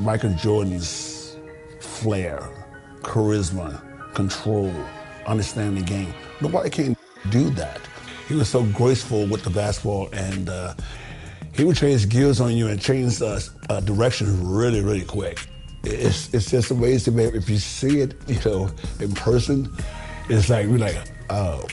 Michael Jordan's flair, charisma, control, understanding the game. Nobody can do that. He was so graceful with the basketball, and he would change gears on you and change direction really, really quick. It's just amazing, man. If you see it, in person, it's like, we're like, oh,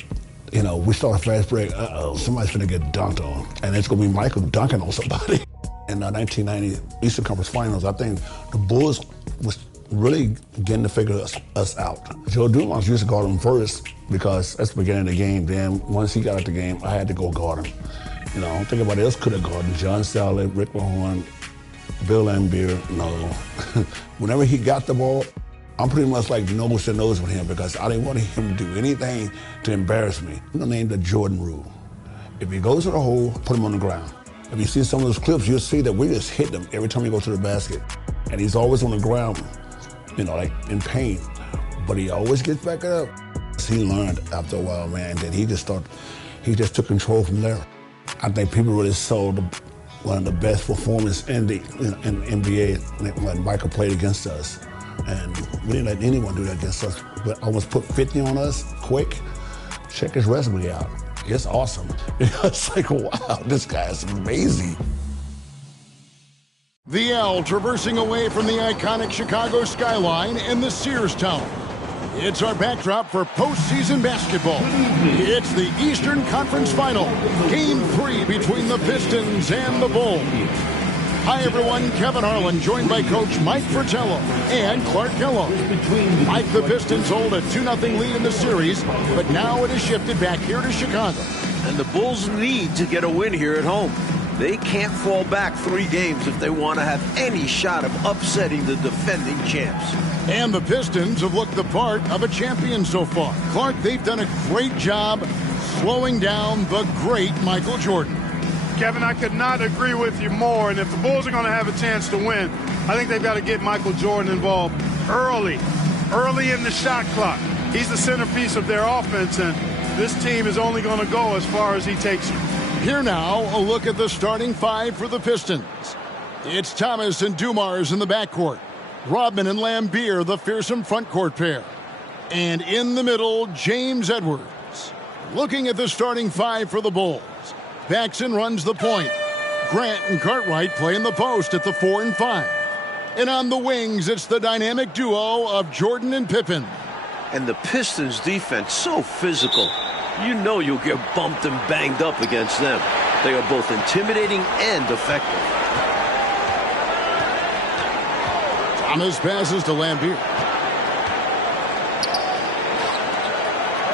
we start a fast break, somebody's gonna get dunked on, and it's gonna be Michael dunking on somebody. In the 1990 Eastern Conference Finals, I think the Bulls was really getting to figure us out. Joe Dumars used to guard him first because that's the beginning of the game. Then once he got out the game, I had to go guard him. I don't think anybody else could have guarded him. John Salley, Rick Mahorn, Bill Laimbeer, no. Whenever he got the ball, I'm pretty much like nose to nose with him because I didn't want him to do anything to embarrass me. I'm gonna name the Jordan rule. If he goes to the hole, put him on the ground. If you see some of those clips, you'll see that we just hit him every time he goes to the basket. And he's always on the ground, like in pain. But he always gets back up. He learned after a while, man, that he just took control from there. I think people really saw one of the best performances in the NBA when Michael played against us. And we didn't let anyone do that against us. But almost put 50 on us quick. Check his resume out. It's awesome. It's like, wow, this guy is amazing. The L traversing away from the iconic Chicago skyline and the Sears Tower. It's our backdrop for postseason basketball. It's the Eastern Conference Final, Game 3 between the Pistons and the Bulls. Hi, everyone. Kevin Harlan, joined by Coach Mike Fratello and Clark Kellogg. Mike, the Pistons hold a 2-0 lead in the series, but now it has shifted back here to Chicago. And the Bulls need to get a win here at home. They can't fall back 3 games if they want to have any shot of upsetting the defending champs. And the Pistons have looked the part of a champion so far. Clark, they've done a great job slowing down the great Michael Jordan. Kevin, I could not agree with you more. And if the Bulls are going to have a chance to win, I think they've got to get Michael Jordan involved early in the shot clock. He's the centerpiece of their offense, and this team is only going to go as far as he takes you. Here now, a look at the starting 5 for the Pistons. It's Thomas and Dumars in the backcourt. Rodman and Laimbeer, the fearsome frontcourt pair. And in the middle, James Edwards. Looking at the starting 5 for the Bulls. Paxson runs the point. Grant and Cartwright play in the post at the 4 and 5. And on the wings, it's the dynamic duo of Jordan and Pippen. And the Pistons defense so physical. You know you'll get bumped and banged up against them. They are both intimidating and effective. Thomas passes to Laimbeer.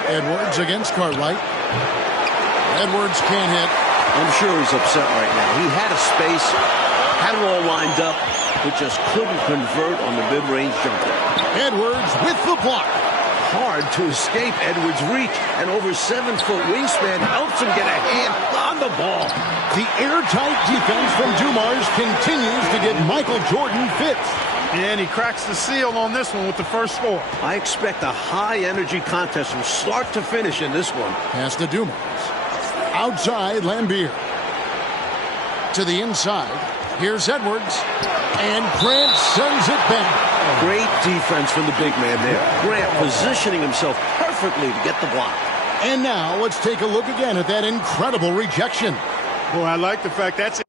Edwards against Cartwright. Edwards can't hit. I'm sure he's upset right now. He had a space, had it all lined up, but just couldn't convert on the mid-range jumper. Edwards with the block. Hard to escape Edwards' reach, and over 7-foot wingspan helps him get a hand on the ball. The airtight defense from Dumars continues to get Michael Jordan fits. And he cracks the seal on this one with the first score. I expect a high-energy contest from start to finish in this one. Pass to Dumars. Outside, Laimbeer. To the inside. Here's Edwards. And Grant sends it back. Great defense from the big man there. Grant positioning himself perfectly to get the block. And now let's take a look again at that incredible rejection. Boy, I like the fact that's it.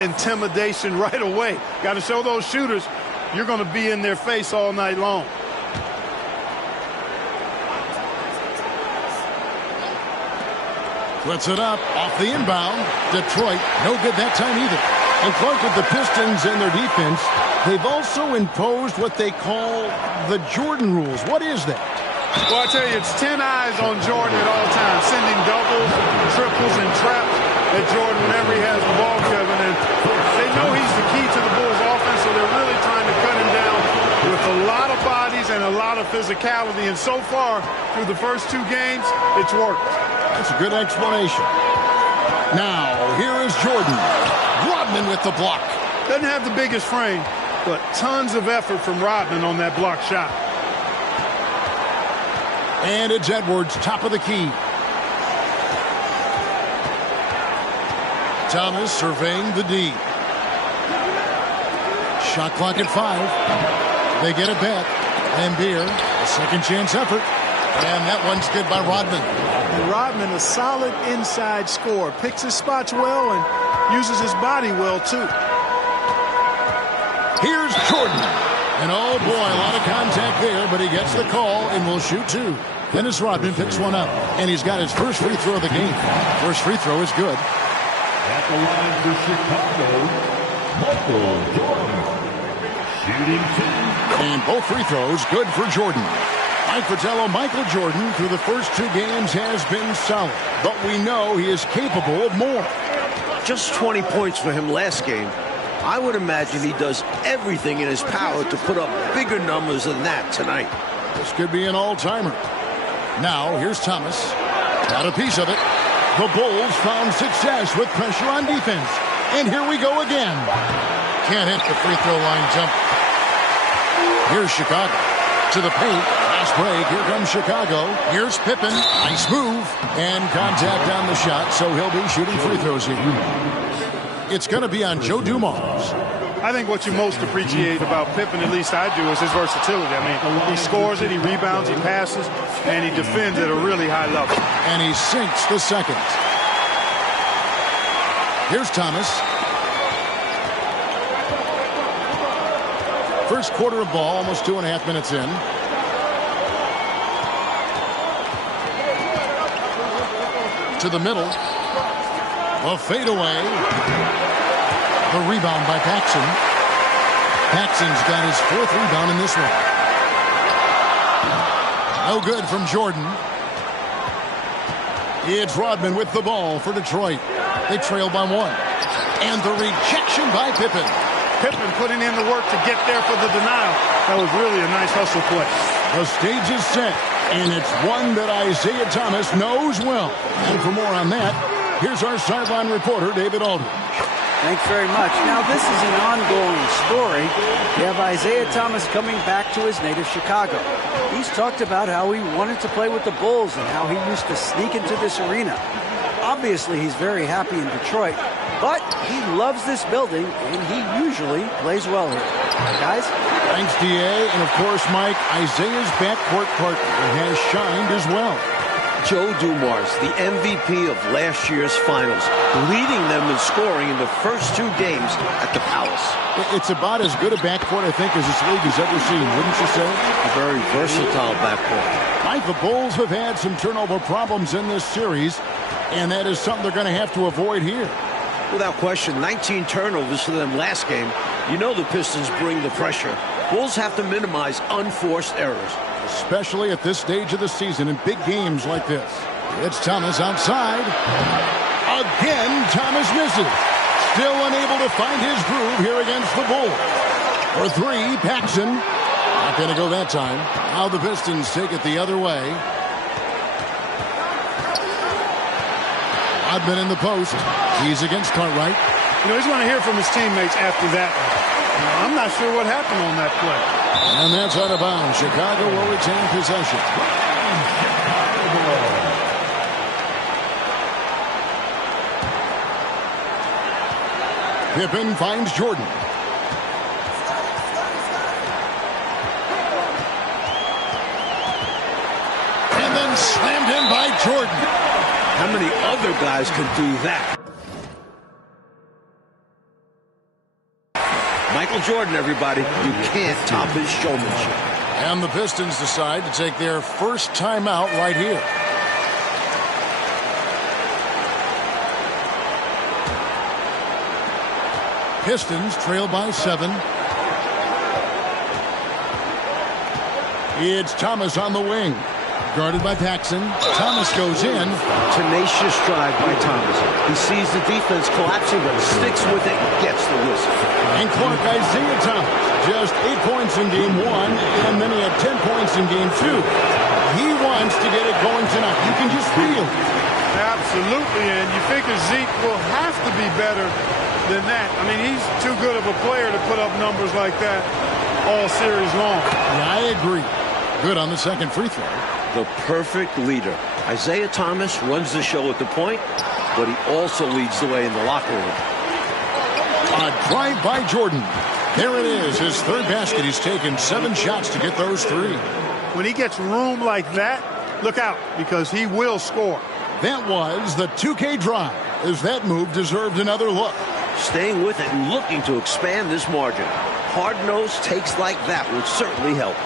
Intimidation right away. Got to show those shooters you're going to be in their face all night long. Puts it up off the inbound. Detroit, no good that time either. And Clark, with the Pistons and their defense, they've also imposed what they call the Jordan rules. What is that? Well, I tell you, it's 10 eyes on Jordan at all times, sending doubles, triples, and traps at Jordan whenever he has the ball, Kevin. And they know he's the key to the Bulls' offense, so they're really trying to cut him down with a lot of bodies and a lot of physicality. And so far, through the first 2 games, it's worked. That's a good explanation. Now, here is Jordan. Rodman with the block. Doesn't have the biggest frame, but tons of effort from Rodman on that block shot. And it's Edwards, top of the key. Thomas surveying the D. Shot clock at 5. They get it back. Lambeer, a second chance effort. And that one's good by Rodman. And Rodman, a solid inside scorer. Picks his spots well and uses his body well, too. Here's Jordan. And oh boy, a lot of contact there, but he gets the call and will shoot 2. Dennis Rodman picks one up, and he's got his first free throw of the game. First free throw is good. At the line for Chicago, Michael Jordan. Shooting 2. And both free throws good for Jordan. Mike Fratello, Michael Jordan, through the first 2 games has been solid. But we know he is capable of more. Just 20 points for him last game. I would imagine he does everything in his power to put up bigger numbers than that tonight. This could be an all-timer. Now, here's Thomas. Got a piece of it. The Bulls found success with pressure on defense. And here we go again. Can't hit the free throw line jump. Here's Chicago. To the paint. Fast break. Here comes Chicago. Here's Pippen. Nice move. And contact on the shot, so he'll be shooting free throws here. It's going to be on Joe Dumars. I think what you most appreciate about Pippen, at least I do, is his versatility. I mean, he scores it, he rebounds, he passes, and he defends at a really high level. And he sinks the second. Here's Thomas. First quarter of ball, almost 2.5 minutes in. To the middle. A fadeaway. The rebound by Paxson. Paxson's got his 4th rebound in this one. No good from Jordan. It's Rodman with the ball for Detroit. They trail by 1. And the rejection by Pippen. Pippen putting in the work to get there for the denial. That was really a nice hustle play. The stage is set, and it's one that Isaiah Thomas knows well. And for more on that, here's our sideline reporter, David Aldridge. Thanks very much. Now, this is an ongoing story. You have Isaiah Thomas coming back to his native Chicago. He's talked about how he wanted to play with the Bulls and how he used to sneak into this arena. Obviously, he's very happy in Detroit, but he loves this building, and he usually plays well here. Guys? Thanks, D.A. And, of course, Mike, Isaiah's backcourt partner has shined as well. Joe Dumars, the MVP of last year's finals, leading them in scoring in the first 2 games at the Palace. It's about as good a backcourt, I think, as this league has ever seen, wouldn't you say? A very versatile backcourt. Mike, the Bulls have had some turnover problems in this series, and that is something they're going to have to avoid here. Without question, 19 turnovers for them last game. You know the Pistons bring the pressure. Bulls have to minimize unforced errors. Especially at this stage of the season in big games like this. It's Thomas outside. Again, Thomas misses. Still unable to find his groove here against the Bulls. For 3, Paxson. Not going to go that time. Now the Pistons take it the other way. Rodman in the post. He's against Cartwright. You know, he's going to hear from his teammates after that. I'm not sure what happened on that play. And that's out of bounds. Chicago will retain possession. Pippen finds Jordan. And then slammed in by Jordan. How many other guys can do that? Michael Jordan, everybody. You can't top his showmanship. And the Pistons decide to take their first timeout right here. Pistons trail by 7. It's Thomas on the wing. Guarded by Paxson. Thomas goes in. Tenacious drive by Thomas. He sees the defense collapsing, but sticks with it and gets the whistle. And Clark, Isaiah Thomas, just 8 points in game 1, and then he had 10 points in game 2. He wants to get it going tonight. You can just feel it. Absolutely, and you figure Zeke will have to be better than that. I mean, he's too good of a player to put up numbers like that all series long. Yeah, I agree. Good on the second free throw. The perfect leader. Isaiah Thomas runs the show at the point, but he also leads the way in the locker room. A drive by Jordan. There it is, his third basket. He's taken 7 shots to get those 3. When he gets room like that, look out, because he will score. That was the 2K drive, as that move deserved another look. Staying with it and looking to expand this margin. Hard-nosed takes like that would certainly help.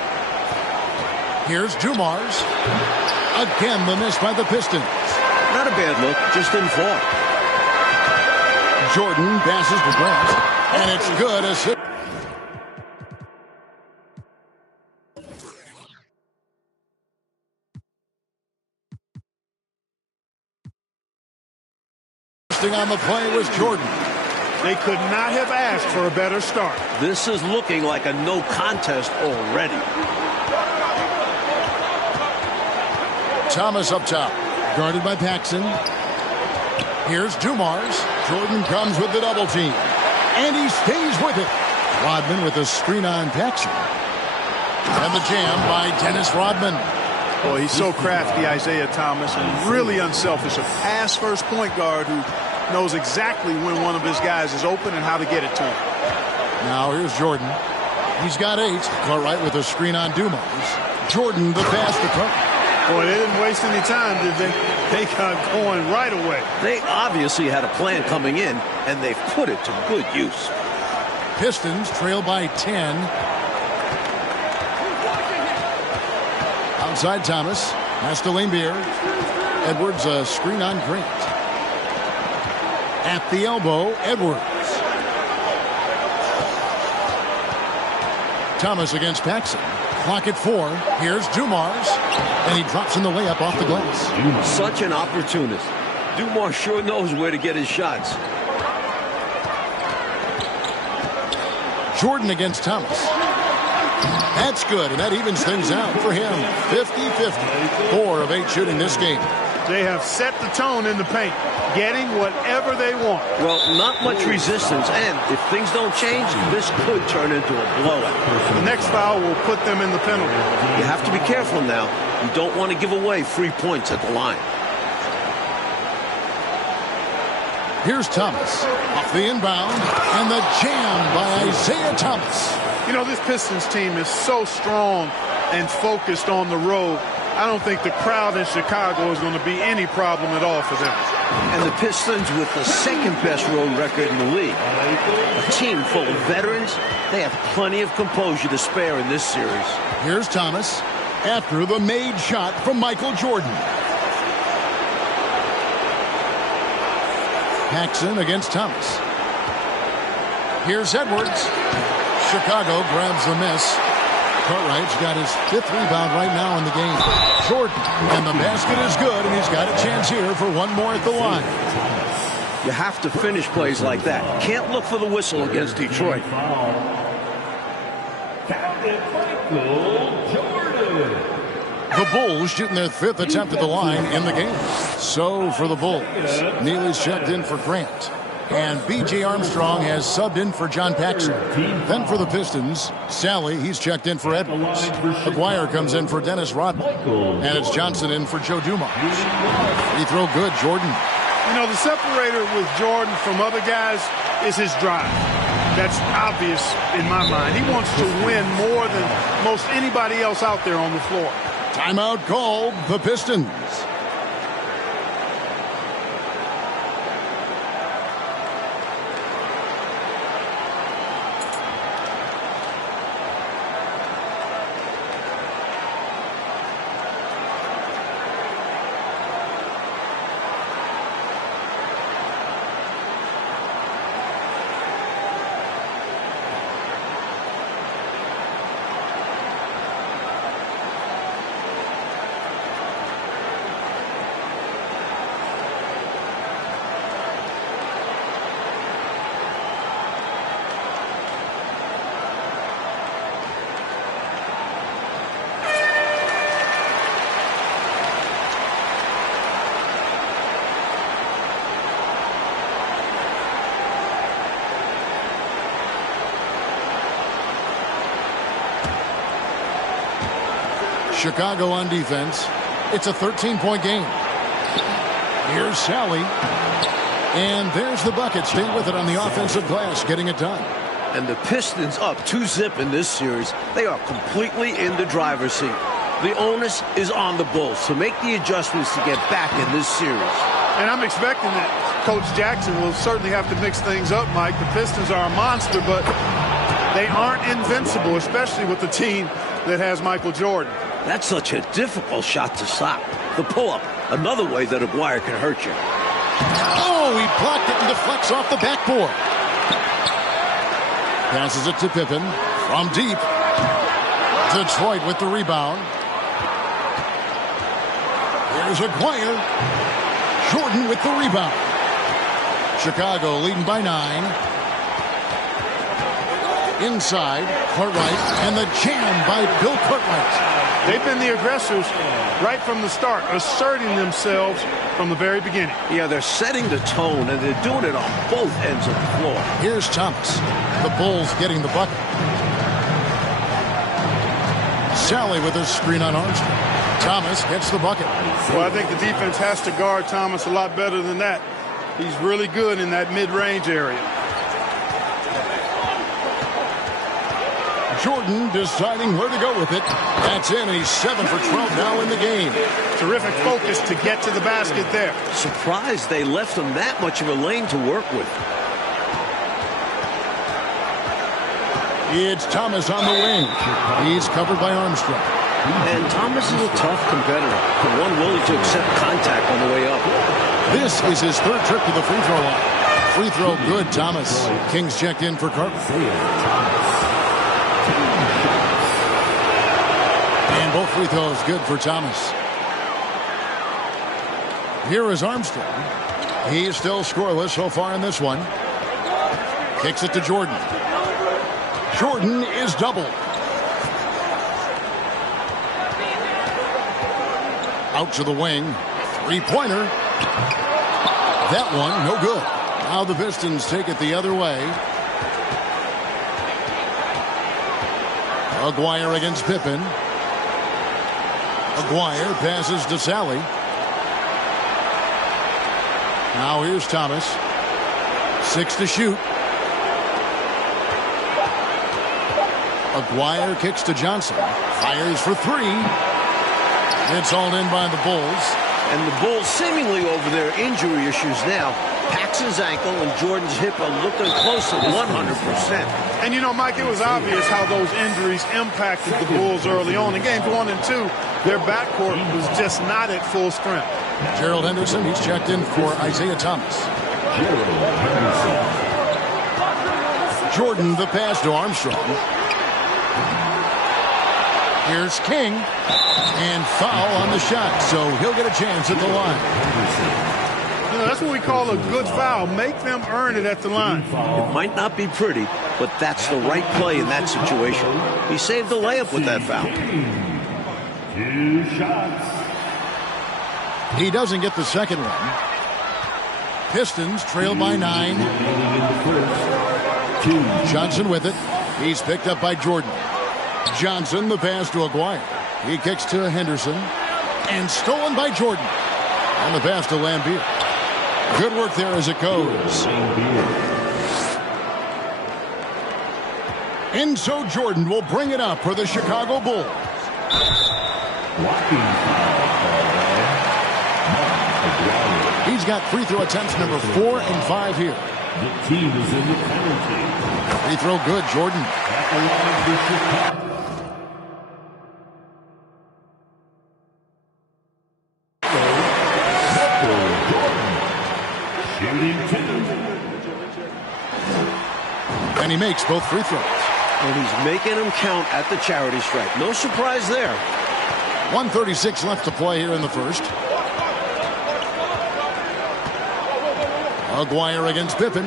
Here's Dumars. Again, the miss by the Pistons. Not a bad look, just didn't fall. Jordan passes to Grant, and it's good as hit. On the play was Jordan. They could not have asked for a better start. This is looking like a no contest already. Thomas up top, guarded by Paxson. Here's Dumars. Jordan comes with the double team, and he stays with it. Rodman with a screen on Paxson. And the jam by Dennis Rodman. Boy, he's so crafty, Isaiah Thomas, and really unselfish. A pass-first point guard who knows exactly when one of his guys is open and how to get it to him. Now here's Jordan. He's got 8. Cartwright with a screen on Dumars. Jordan the pass to Cartwright. Boy, they didn't waste any time, did they? They got going right away. They obviously had a plan coming in, and they've put it to good use. Pistons trail by 10. Outside Thomas. Pass to Lambier. Edwards a screen on Grant. At the elbow, Edwards. Thomas against Paxson. Clock at 4. Here's Dumars. And he drops in the layup off the glass. Such an opportunist. Dumars sure knows where to get his shots. Jordan against Thomas. That's good, and that evens things out for him. 50-50. 4 of 8 shooting this game. They have set the tone in the paint, getting whatever they want. Well, not much resistance, and if things don't change, this could turn into a blowout. The next foul will put them in the penalty. You have to be careful now. You don't want to give away free points at the line. Here's Thomas. Off the inbound, and the jam by Isaiah Thomas. You know, this Pistons team is so strong and focused on the road. I don't think the crowd in Chicago is going to be any problem at all for them. And the Pistons with the second-best road record in the league. A team full of veterans, they have plenty of composure to spare in this series. Here's Thomas after the made shot from Michael Jordan. Paxson against Thomas. Here's Edwards. Chicago grabs the miss. Cartwright's got his 5th rebound right now in the game. Jordan, and the basket is good, and he's got a chance here for one more at the line. You have to finish plays like that. Can't look for the whistle against Detroit. The Bulls shooting their 5th attempt at the line in the game. So for the Bulls, Neely's checked in for Grant. And B.J. Armstrong has subbed in for John Paxson. Then for the Pistons, Sally, he's checked in for Edwards. McGuire comes in for Dennis Rodman. And it's Johnson in for Joe Dumars. Free throw good, Jordan. You know, the separator with Jordan from other guys is his drive. That's obvious in my mind. He wants to win more than most anybody else out there on the floor. Timeout called, the Pistons. Chicago on defense. It's a 13-point game. Here's Sally. And there's the bucket. Stay with it on the offensive glass, getting it done. And the Pistons up 2-zip in this series. They are completely in the driver's seat. The onus is on the Bulls to make the adjustments to get back in this series. And I'm expecting that Coach Jackson will certainly have to mix things up, Mike. The Pistons are a monster, but they aren't invincible, especially with the team that has Michael Jordan. That's such a difficult shot to stop. The pull-up, another way that Aguirre can hurt you. Oh, he blocked it and deflects off the backboard. Passes it to Pippen from deep. Detroit with the rebound. Here's Aguirre. Jordan with the rebound. Chicago leading by 9. Inside, Cartwright, and the jam by Bill Cartwright. They've been the aggressors right from the start, asserting themselves from the very beginning. Yeah, they're setting the tone, and they're doing it on both ends of the floor. Here's Thomas. The Bulls getting the bucket. Sally with a screen on Armstrong. Thomas gets the bucket. Well, I think the defense has to guard Thomas a lot better than that. He's really good in that mid-range area. Jordan deciding where to go with it. That's in. He's 7 for 12 now in the game. Terrific focus to get to the basket there. Surprised they left him that much of a lane to work with. It's Thomas on the wing. He's covered by Armstrong. And Thomas is a tough competitor, the one willing to accept contact on the way up. This is his 3rd trip to the free throw line. Free throw good, Thomas. Kings checked in for Carter. And both free throws good for Thomas. Here is Armstrong. He is still scoreless so far in this one. Kicks it to Jordan. Jordan is doubled. Out to the wing. 3-pointer. That one, no good. Now the Pistons take it the other way. Aguirre against Pippen. Aguirre passes to Sally. Now here's Thomas. 6 to shoot. Aguirre kicks to Johnson. Fires for 3. It's hauled in by the Bulls. And the Bulls seemingly over their injury issues now. Paxson's ankle and Jordan's hip are looking close to 100%. And you know, Mike, it was obvious how those injuries impacted the Bulls early on. In games 1 and 2, their backcourt was just not at full strength. Gerald Henderson, he's checked in for Isaiah Thomas. Jordan, the pass to Armstrong. Here's King. And foul on the shot, so he'll get a chance at the line. You know, that's what we call a good foul. Make them earn it at the line. It might not be pretty, but that's the right play in that situation. He saved the layup with that foul. 2 shots. He doesn't get the second one. Pistons trail by 9. Johnson with it. He's picked up by Jordan. Johnson, the pass to Aguirre. He kicks to Henderson. And stolen by Jordan. On the pass to Lambier. Good work there as it goes. And so Jordan will bring it up for the Chicago Bulls. He's got free throw attempts number 4 and 5 here. The team is in the penalty. Free throw good, Jordan. At the line for Chicago. Shooting 2. And he makes both free throws. And he's making them count at the charity stripe. No surprise there. 1:36 left to play here in the first. Aguirre against Pippen.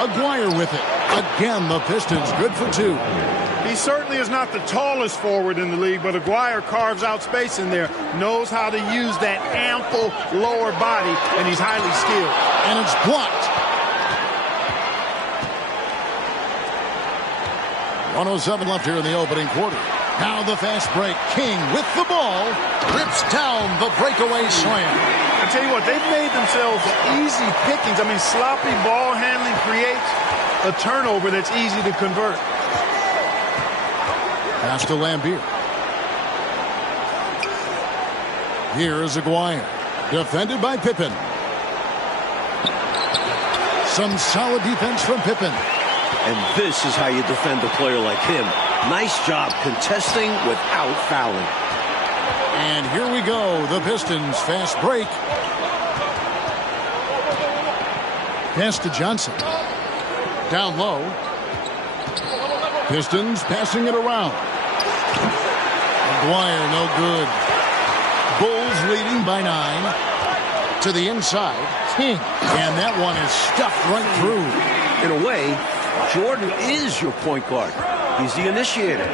Aguirre with it. Again, the Pistons good for 2. He certainly is not the tallest forward in the league, but Aguirre carves out space in there, knows how to use that ample lower body, and he's highly skilled. And it's blocked. 1:07 left here in the opening quarter. Now the fast break. King with the ball. Rips down the breakaway slam. I tell you what, they've made themselves easy pickings. I mean, sloppy ball handling creates a turnover that's easy to convert. Pass to Lambier. Here is Aguirre. Defended by Pippen. Some solid defense from Pippen. And this is how you defend a player like him. Nice job contesting without fouling. And here we go. The Pistons fast break. Pass to Johnson. Down low. Pistons passing it around. Aguirre no good. Bulls leading by 9. To the inside. King. And that one is stuffed right through. In a way, Jordan is your point guard. He's the initiator.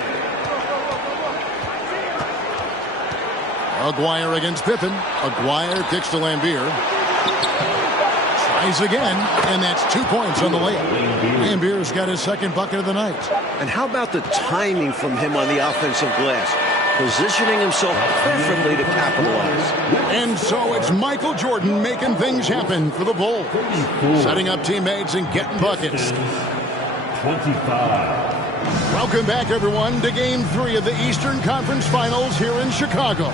Aguirre against Pippen. Aguirre kicks to Lambier. Tries again, and that's 2 points on the layup. Lambier's got his second bucket of the night. And how about the timing from him on the offensive glass? Positioning himself perfectly to capitalize. And so it's Michael Jordan making things happen for the Bulls. Setting up teammates and getting buckets. 25. Welcome back, everyone, to Game 3 of the Eastern Conference Finals here in Chicago.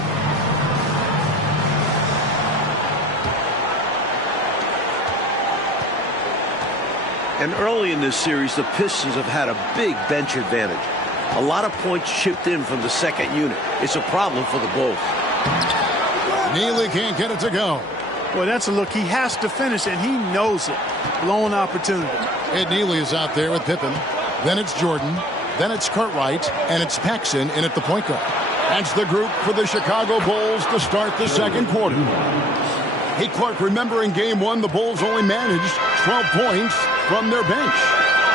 And early in this series, the Pistons have had a big bench advantage. A lot of points chipped in from the second unit. It's a problem for the Bulls. Neely can't get it to go. Well, that's a look. He has to finish, and he knows it. Blown opportunity. Ed Neely is out there with Pippen. Then it's Jordan. Then it's Cartwright. And it's Paxson in at the point guard. That's the group for the Chicago Bulls to start the second quarter. Hey, Clark, remember in Game 1, the Bulls only managed 12 points from their bench.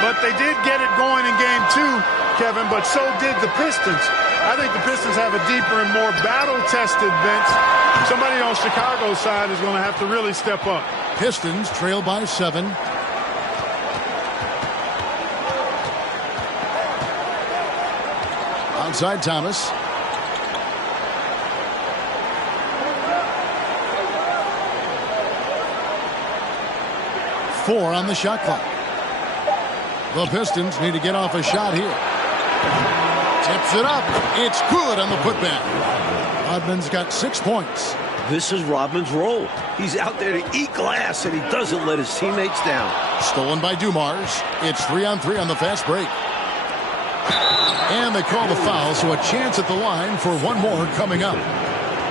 But they did get it going in Game 2, Kevin, but so did the Pistons. I think the Pistons have a deeper and more battle-tested bench. Somebody on Chicago's side is going to have to really step up. Pistons trail by 7. Outside Thomas. Four on the shot clock. The Pistons need to get off a shot here. Tips it up. It's good on the putback. Rodman's got 6 points. This is Rodman's role. He's out there to eat glass, and he doesn't let his teammates down. Stolen by Dumars. It's 3-on-3 on the fast break. And they call the foul, so a chance at the line for one more coming up.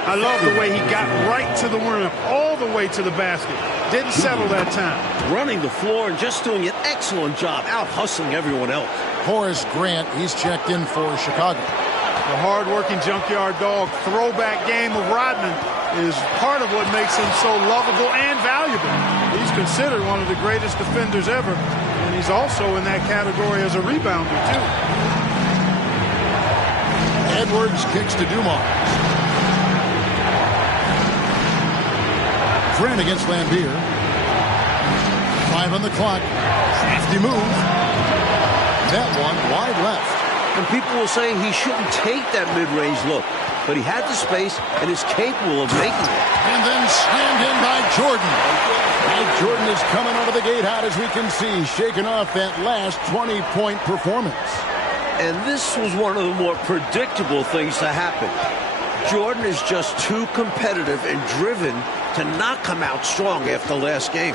I love the way he got right to the rim, all the way to the basket. Didn't settle that time. Running the floor and just doing an excellent job out-hustling everyone else. Horace Grant, he's checked in for Chicago. The hard-working junkyard dog throwback game of Rodman is part of what makes him so lovable and valuable. He's considered one of the greatest defenders ever, and he's also in that category as a rebounder, too. Edwards kicks to Dumars. Grant against Lambier. 5 on the clock. Crafty move. That one wide left. And people will say he shouldn't take that mid-range look, but he had the space and is capable of making it. And then slammed in by Jordan. And Jordan is coming out of the gate hot, as we can see, shaking off that last 20-point performance. And this was one of the more predictable things to happen. Jordan is just too competitive and driven to not come out strong after last game.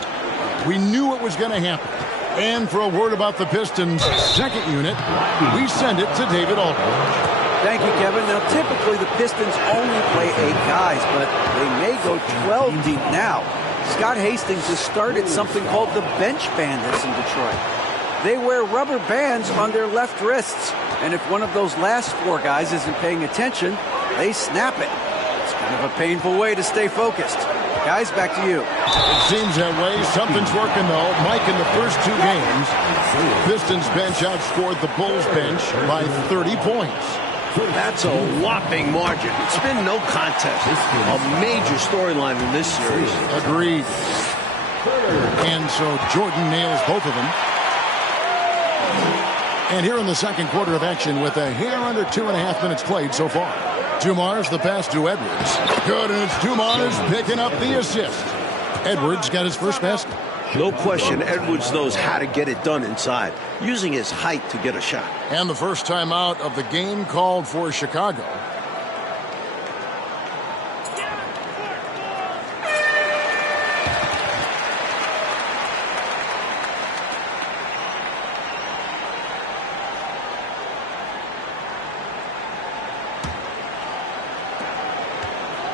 We knew it was going to happen. And for a word about the Pistons' second unit, we send it to David Aldridge. Thank you, Kevin. Now, typically the Pistons only play 8 guys, but they may go 12 deep now. Scott Hastings has started something called the bench bandits in Detroit. They wear rubber bands on their left wrists, and if one of those last 4 guys isn't paying attention, they snap it. It's kind of a painful way to stay focused. Guys, back to you. It seems that way. Something's working, though. Mike, in the first 2 games, Pistons bench outscored the Bulls bench by 30 points. That's a whopping margin. It's been no contest. A major storyline in this series. Agreed. And so Jordan nails both of them. And here in the second quarter of action with a hair under 2.5 minutes played so far. Dumars the pass to Edwards. Good, and it's Dumars picking up the assist. Edwards got his first basket. No question, Edwards knows how to get it done inside, using his height to get a shot. And the first timeout of the game called for Chicago.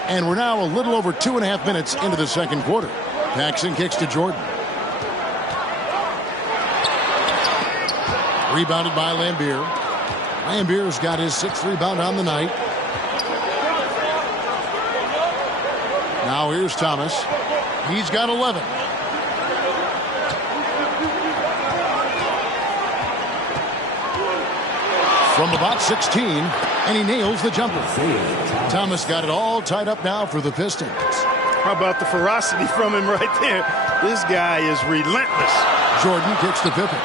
And we're now a little over 2.5 minutes into the second quarter. Paxson kicks to Jordan. Rebounded by Lambier. Lambier's got his 6th rebound on the night. Now here's Thomas. He's got 11. From about 16, and he nails the jumper. Thomas got it all tied up now for the Pistons. How about the ferocity from him right there? This guy is relentless. Jordan kicks to Pippen.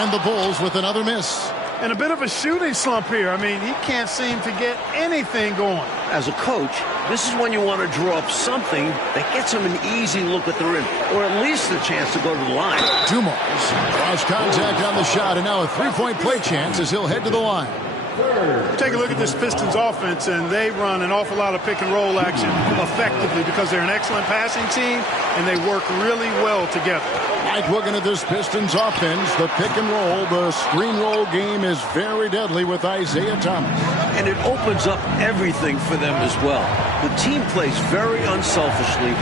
And the Bulls with another miss. And a bit of a shooting slump here. I mean, he can't seem to get anything going. As a coach, this is when you want to draw up something that gets him an easy look at the rim, or at least a chance to go to the line. Dumars draws contact on the shot, and now a three-point play chance as he'll head to the line. Take a look at this Pistons offense, and they run an awful lot of pick-and-roll action effectively because they're an excellent passing team, and they work really well together. Like looking at this Pistons offense, the pick-and-roll, the screen roll game is very deadly with Isaiah Thomas. And it opens up everything for them as well. The team plays very unselfishly,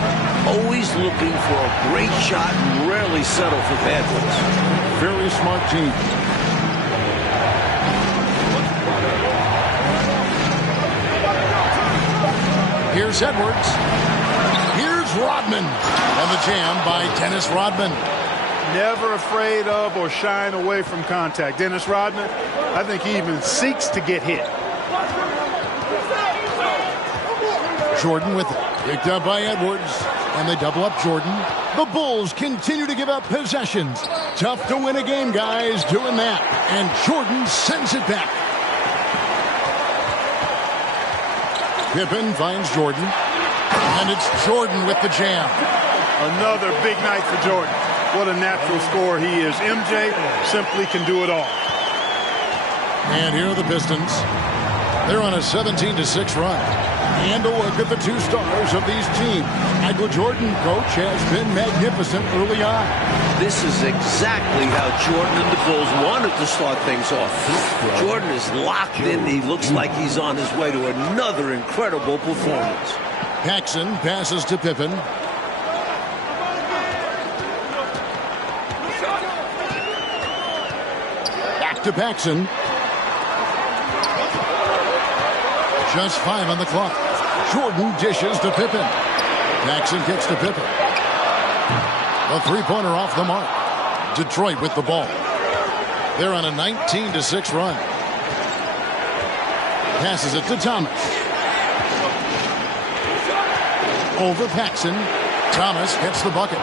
always looking for a great shot and rarely settle for bad ones. Very smart team. Here's Edwards. Here's Rodman. And the jam by Dennis Rodman. Never afraid of or shying away from contact. Dennis Rodman, I think he even seeks to get hit. Jordan with it. Picked up by Edwards. And they double up Jordan. The Bulls continue to give up possessions. Tough to win a game, guys, doing that. And Jordan sends it back. Pippen finds Jordan. And it's Jordan with the jam. Another big night for Jordan. What a natural scorer he is. MJ simply can do it all. And here are the Pistons. They're on a 17-6 run. And a look at the two stars of these teams. Michael Jordan, coach, has been magnificent early on. This is exactly how Jordan and the Bulls wanted to start things off. Jordan is locked in. He looks like he's on his way to another incredible performance. Paxson passes to Pippen. Back to Paxson. Just 5 on the clock. Jordan dishes to Pippen. Paxson kicks to Pippen. A three-pointer off the mark. Detroit with the ball. They're on a 19-6 run. Passes it to Thomas. Over Paxson. Thomas hits the bucket.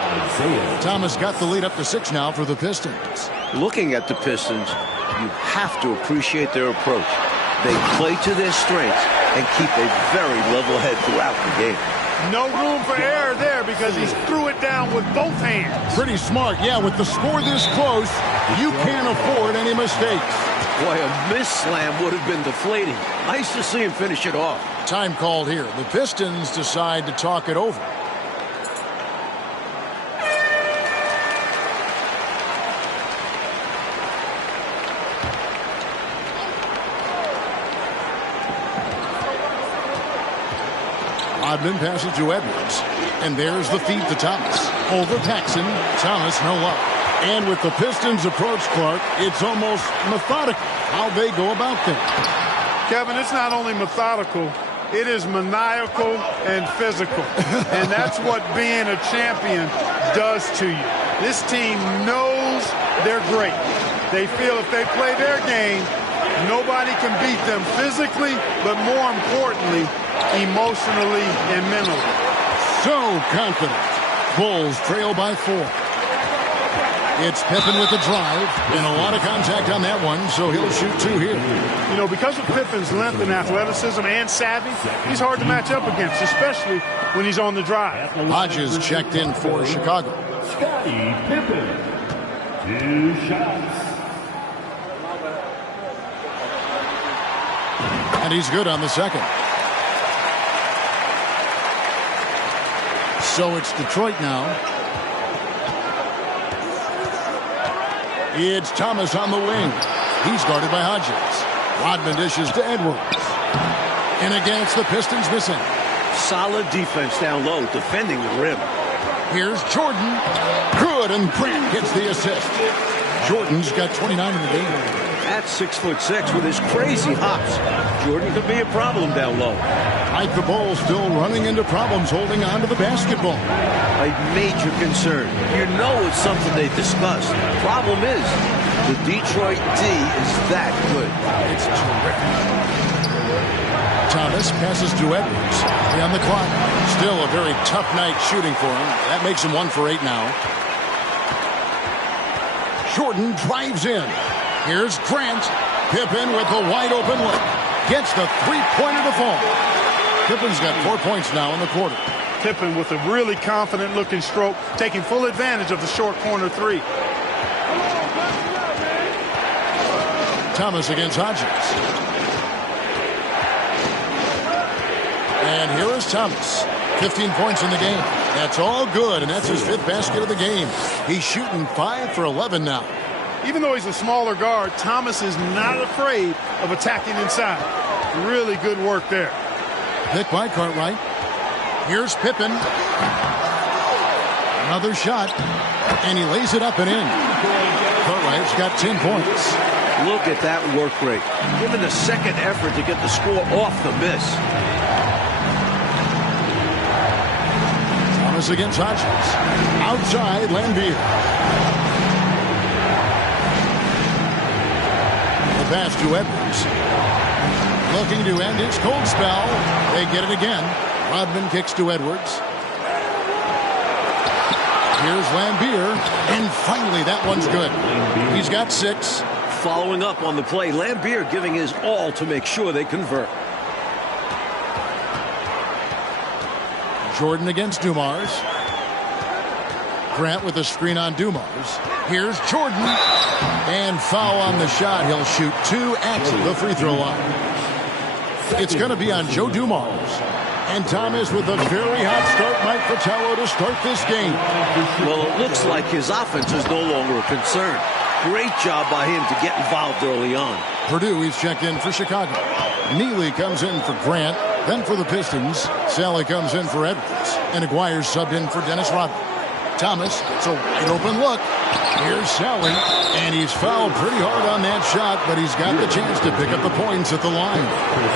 Thomas got the lead up to 6 now for the Pistons. Looking at the Pistons, you have to appreciate their approach. They play to their strengths and keep a very level head throughout the game. No room for error there because he threw it down with both hands. Pretty smart, yeah. With the score this close, you can't afford any mistakes. Boy, a miss slam would have been deflating. Nice to see him finish it off. Time called here. The Pistons decide to talk it over. Rodman passes to Edwards. And there's the feed to Thomas. Over Paxson. Thomas, no luck. And with the Pistons' approach, Clark, it's almost methodical how they go about things. Kevin, it's not only methodical, it is maniacal and physical. And that's what being a champion does to you. This team knows they're great. They feel if they play their game, nobody can beat them physically, but more importantly, emotionally and mentally. So confident. Bulls trail by 4. It's Pippen with the drive, and a lot of contact on that one, so he'll shoot 2 here. You know, because of Pippen's length and athleticism and savvy, he's hard to match up against, especially when he's on the drive. Hodges checked in for Chicago. Scottie Pippen. 2 shots. And he's good on the second. So it's Detroit now. It's Thomas on the wing. He's guarded by Hodges. Rodman dishes to Edwards. And again, it's the Pistons missing. Solid defense down low, defending the rim. Here's Jordan. Good, and Grant gets the assist. Jordan's got 29 in the game. At 6'6" with his crazy hops, Jordan could be a problem down low. Like the Bulls still running into problems holding on to the basketball. A major concern. You know it's something they discussed. Problem is, the Detroit D is that good. It's terrific. Thomas passes to Edwards. On the clock. Still a very tough night shooting for him. That makes him 1 for 8 now. Jordan drives in. Here's Grant. Pippen with the wide open look. Gets the three-pointer to fall. Pippen's got 4 points now in the quarter. Pippen with a really confident looking stroke, taking full advantage of the short corner 3. Thomas against Hodges. And here is Thomas. 15 points in the game. That's all good, and that's his 5th basket of the game. He's shooting 5 for 11 now. Even though he's a smaller guard, Thomas is not afraid of attacking inside. Really good work there. Pick by Cartwright. Here's Pippen. Another shot. And he lays it up and in. Cartwright's got 10 points. Look at that work rate. Given the second effort to get the score off the miss. Thomas against Hodges. Outside, Lambier. The pass to Edwards. Looking to end his cold spell. They get it again. Rodman kicks to Edwards. Here's Lambier. And finally, that one's good. He's got 6. Following up on the play, Lambier giving his all to make sure they convert. Jordan against Dumars. Grant with a screen on Dumars. Here's Jordan. And foul on the shot. He'll shoot 2 at the free throw line. It's going to be on Joe Dumars. And Thomas with a very hot start, Mike Fratello, to start this game. Well, it looks like his offense is no longer a concern. Great job by him to get involved early on. Purdue, he's checked in for Chicago. Neely comes in for Grant. Then for the Pistons, Sally comes in for Edwards. And Aguirre's subbed in for Dennis Rodman. Thomas, it's a wide open look. Here's Sally, and he's fouled pretty hard on that shot, but he's got the chance to pick up the points at the line.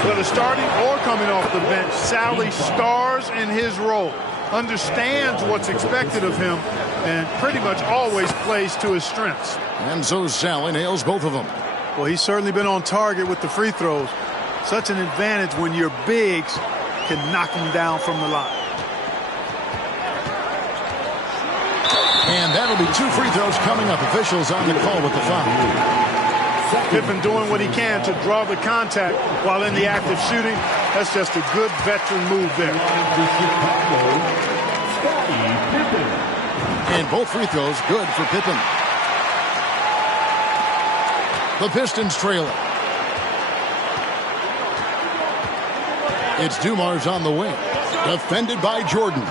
Whether starting or coming off the bench, Sally stars in his role, understands what's expected of him, and pretty much always plays to his strengths. And so Sally nails both of them. Well, he's certainly been on target with the free throws. Such an advantage when your bigs can knock him down from the line. And that'll be 2 free throws coming up. Officials on the call with the foul. Pippen doing what he can to draw the contact while in the act of shooting. That's just a good veteran move there. And both free throws good for Pippen. The Pistons trail it. It's Dumars on the wing. Defended by Jordan.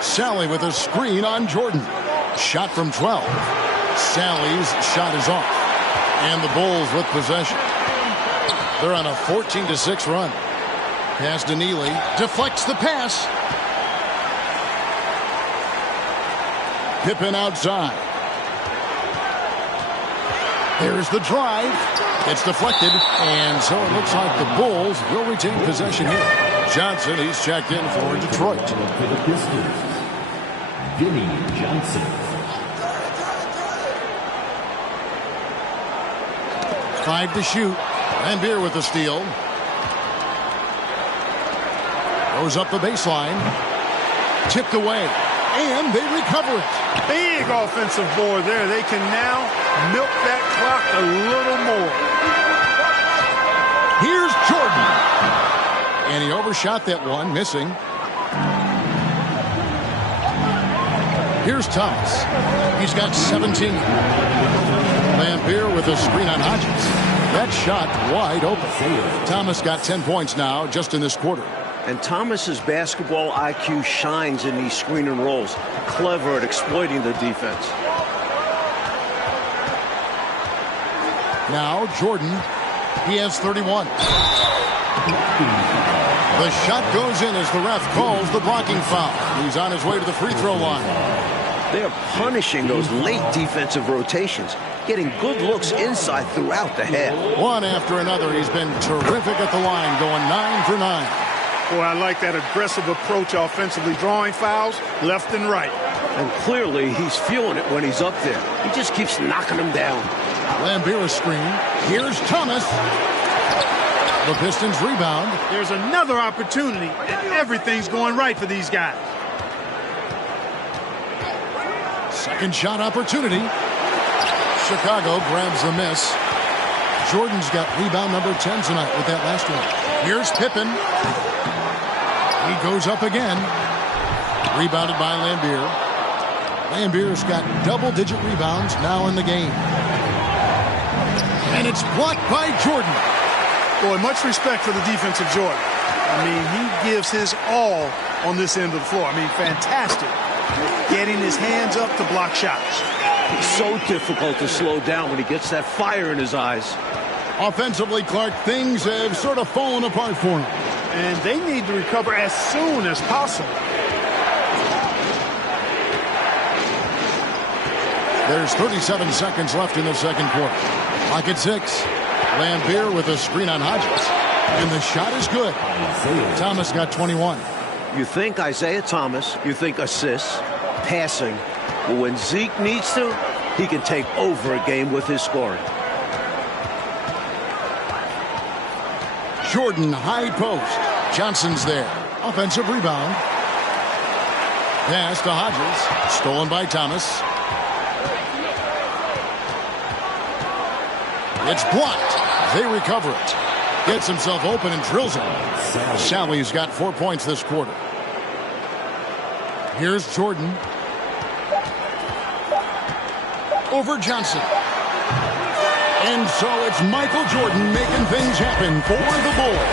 Sally with a screen on Jordan. Shot from 12. Sally's shot is off. And the Bulls with possession. They're on a 14-6 run. Pass to Neely. Deflects the pass. Pippen outside. There's the drive. It's deflected. And so it looks like the Bulls will retain possession here. Johnson, he's checked in for Detroit. For the Pistons, Vinny Johnson. 5 to shoot. Lambier with the steal. Goes up the baseline. Tipped away. and they recover it. Big offensive board there. They can now milk that clock a little more. Here's Jordan. And he overshot that one, missing. Here's Thomas. He's got 17. Lambeer with a screen on Hodges. That shot wide open. Thomas got 10 points now just in this quarter. And Thomas's basketball IQ shines in these screen and rolls. Clever at exploiting the defense. Now Jordan. He has 31. The shot goes in as the ref calls the blocking foul. He's on his way to the free throw line. They're punishing those late defensive rotations, getting good looks inside throughout the half. One after another, he's been terrific at the line, going 9 for 9. Boy, I like that aggressive approach offensively, drawing fouls left and right. And clearly, he's feeling it when he's up there. He just keeps knocking them down. Lambeer screen. Here's Thomas. The Pistons rebound. There's another opportunity, and everything's going right for these guys. Second shot opportunity. Chicago grabs the miss. Jordan's got rebound number 10 tonight with that last one. Here's Pippen. He goes up again. Rebounded by Lambeer. Lambier's got double-digit rebounds now in the game. And it's blocked by Jordan. Boy, much respect for the defense of Jordan. I mean, he gives his all on this end of the floor. I mean, fantastic. Getting his hands up to block shots. He's so difficult to slow down when he gets that fire in his eyes. Offensively, Clark, things have sort of fallen apart for him. And they need to recover as soon as possible. There's 37 seconds left in the second quarter. Clock at 6. Lambeer with a screen on Hodges. And the shot is good. Thomas got 21. You think Isaiah Thomas, you think assists, passing. But when Zeke needs to, he can take over a game with his scoring. Jordan, high post. Johnson's there. Offensive rebound. Pass to Hodges. Stolen by Thomas. It's blocked. They recover it. Gets himself open and drills it. Sally's got 4 points this quarter. Here's Jordan. Over Johnson. And so it's Michael Jordan making things happen for the Bulls.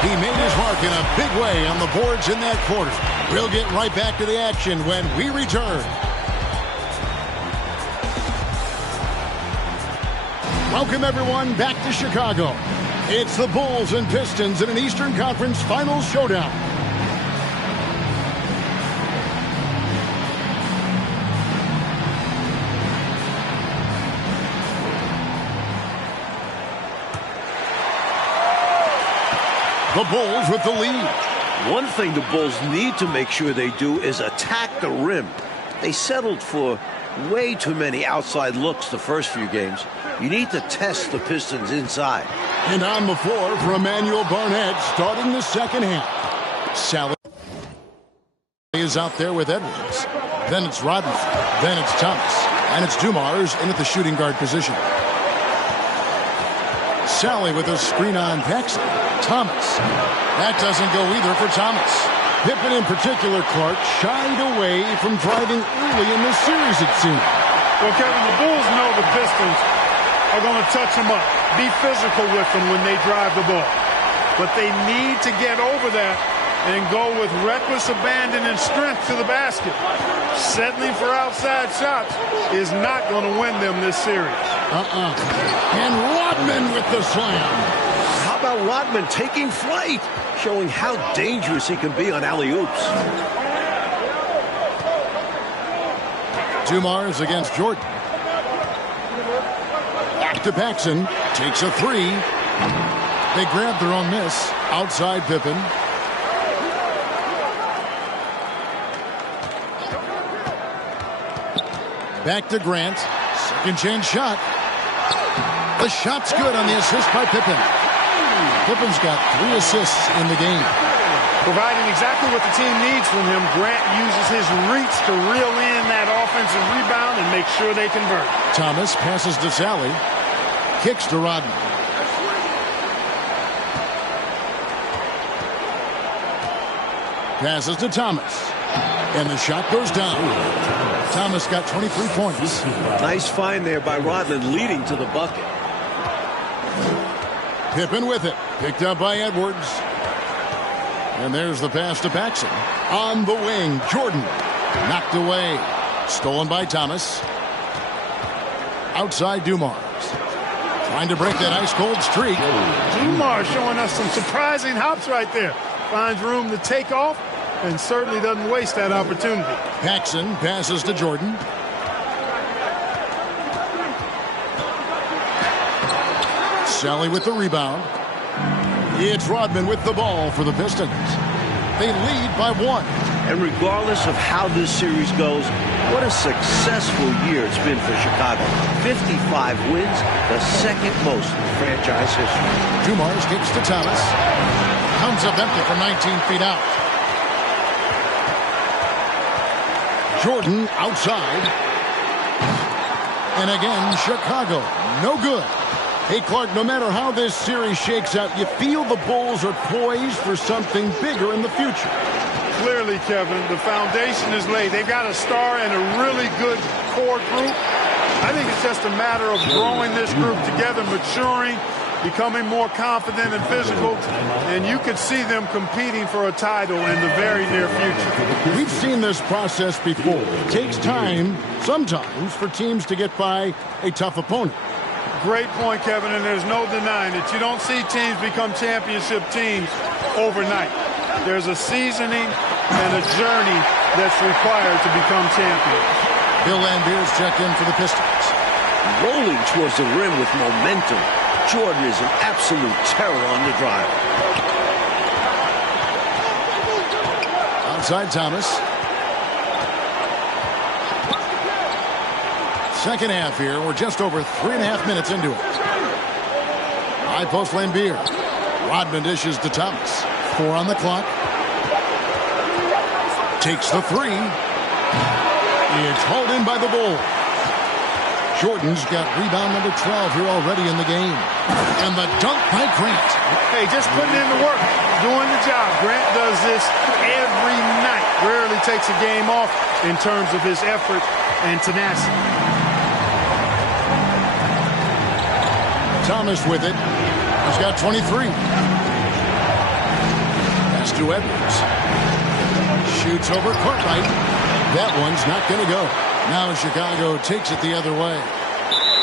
He made his mark in a big way on the boards in that quarter. We'll get right back to the action when we return. Welcome, everyone, back to Chicago. It's the Bulls and Pistons in an Eastern Conference Finals showdown. The Bulls with the lead. One thing the Bulls need to make sure they do is attack the rim. They settled for way too many outside looks the first few games. You need to test the Pistons inside. And on the floor for Emmanuel Barnett starting the second half. Sally is out there with Edwards. Then it's Robinson. Then it's Thomas. And it's Dumars in at the shooting guard position. Sally with a screen on Paxson. Thomas. That doesn't go either for Thomas. Pippen in particular, Clark, shied away from driving early in this series, it seemed. Well, Kevin, the Bulls know the Pistons are going to touch them up, be physical with them when they drive the ball. But they need to get over that and go with reckless abandon and strength to the basket. Settling for outside shots is not going to win them this series. And Rodman with the slam. How about Rodman taking flight, showing how dangerous he can be on alley-oops. Dumars against Jordan. Back to Paxson. Takes a three. They grab their own miss. Outside Pippen. Back to Grant. Second chance shot. The shot's good on the assist by Pippen. Pippen's got 3 assists in the game. Providing exactly what the team needs from him, Grant uses his reach to reel in that offensive rebound and make sure they convert. Thomas passes to Sally. Kicks to Rodman. Passes to Thomas. And the shot goes down. Thomas got 23 points. Nice find there by Rodman, leading to the bucket. Pippen with it. Picked up by Edwards. And there's the pass to Paxson. On the wing, Jordan. Knocked away. Stolen by Thomas. Outside Dumars. Trying to break that ice-cold streak. Dumars showing us some surprising hops right there. Finds room to take off and certainly doesn't waste that opportunity. Paxson passes to Jordan. Sally with the rebound. It's Rodman with the ball for the Pistons. They lead by 1. And regardless of how this series goes, what a successful year it's been for Chicago. 55 wins, the second most in franchise history. Dumars kicks to Thomas. Comes up empty from 19 feet out. Jordan outside. And again, Chicago. No good. Hey, Clark, no matter how this series shakes out, you feel the Bulls are poised for something bigger in the future. Clearly, Kevin, the foundation is laid. They've got a star and a really good core group. I think it's just a matter of growing this group together, maturing, becoming more confident and physical, and you could see them competing for a title in the very near future. We've seen this process before. It takes time, sometimes, for teams to get by a tough opponent. Great point, Kevin, and there's no denying it. You don't see teams become championship teams overnight. There's a seasoning and a journey that's required to become champions. Bill Lambier's checked in for the Pistons. Rolling towards the rim with momentum. Jordan is an absolute terror on the drive. Outside Thomas. Second half here. We're just over 3.5 minutes into it. High post Lambier. Rodman dishes to Thomas. 4 on the clock. Takes the 3. It's hauled in by the Bulls. Jordan's got rebound number 12 here already in the game. And the dunk by Grant. Hey, just putting in the work, doing the job. Grant does this every night. Rarely takes a game off in terms of his effort and tenacity. Thomas with it. He's got 23. Pass to Edwards. Shoots over Cartwright. That one's not going to go. Now Chicago takes it the other way.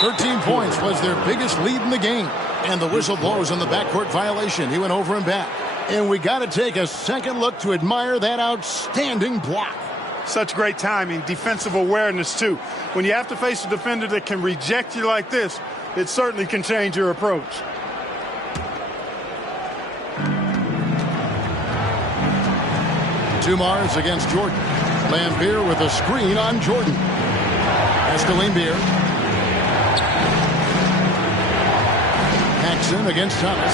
13 points was their biggest lead in the game. And the whistle blows on the backcourt violation. He went over and back. And we got to take a second look to admire that outstanding block. Such great timing, defensive awareness, too. When you have to face a defender that can reject you like this, it certainly can change your approach. Dumars against Jordan. Lambier with a screen on Jordan. Pass to Lambier. Paxson against Thomas.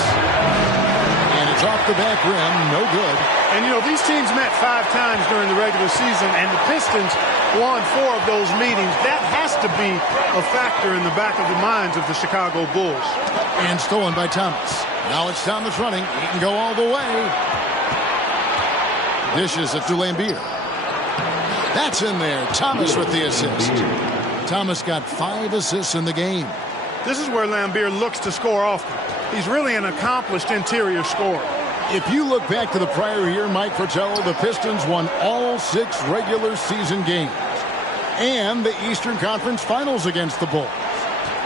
And it's off the back rim. No good. And, you know, these teams met 5 times during the regular season, and the Pistons won 4 of those meetings. That has to be a factor in the back of the minds of the Chicago Bulls. And stolen by Thomas. Now it's Thomas running. He can go all the way. Dishes it to Lambier. That's in there. Thomas with the assist. Thomas got 5 assists in the game. This is where Lambier looks to score often. He's really an accomplished interior scorer. If you look back to the prior year, Mike Fratello, the Pistons won all 6 regular season games and the Eastern Conference Finals against the Bulls.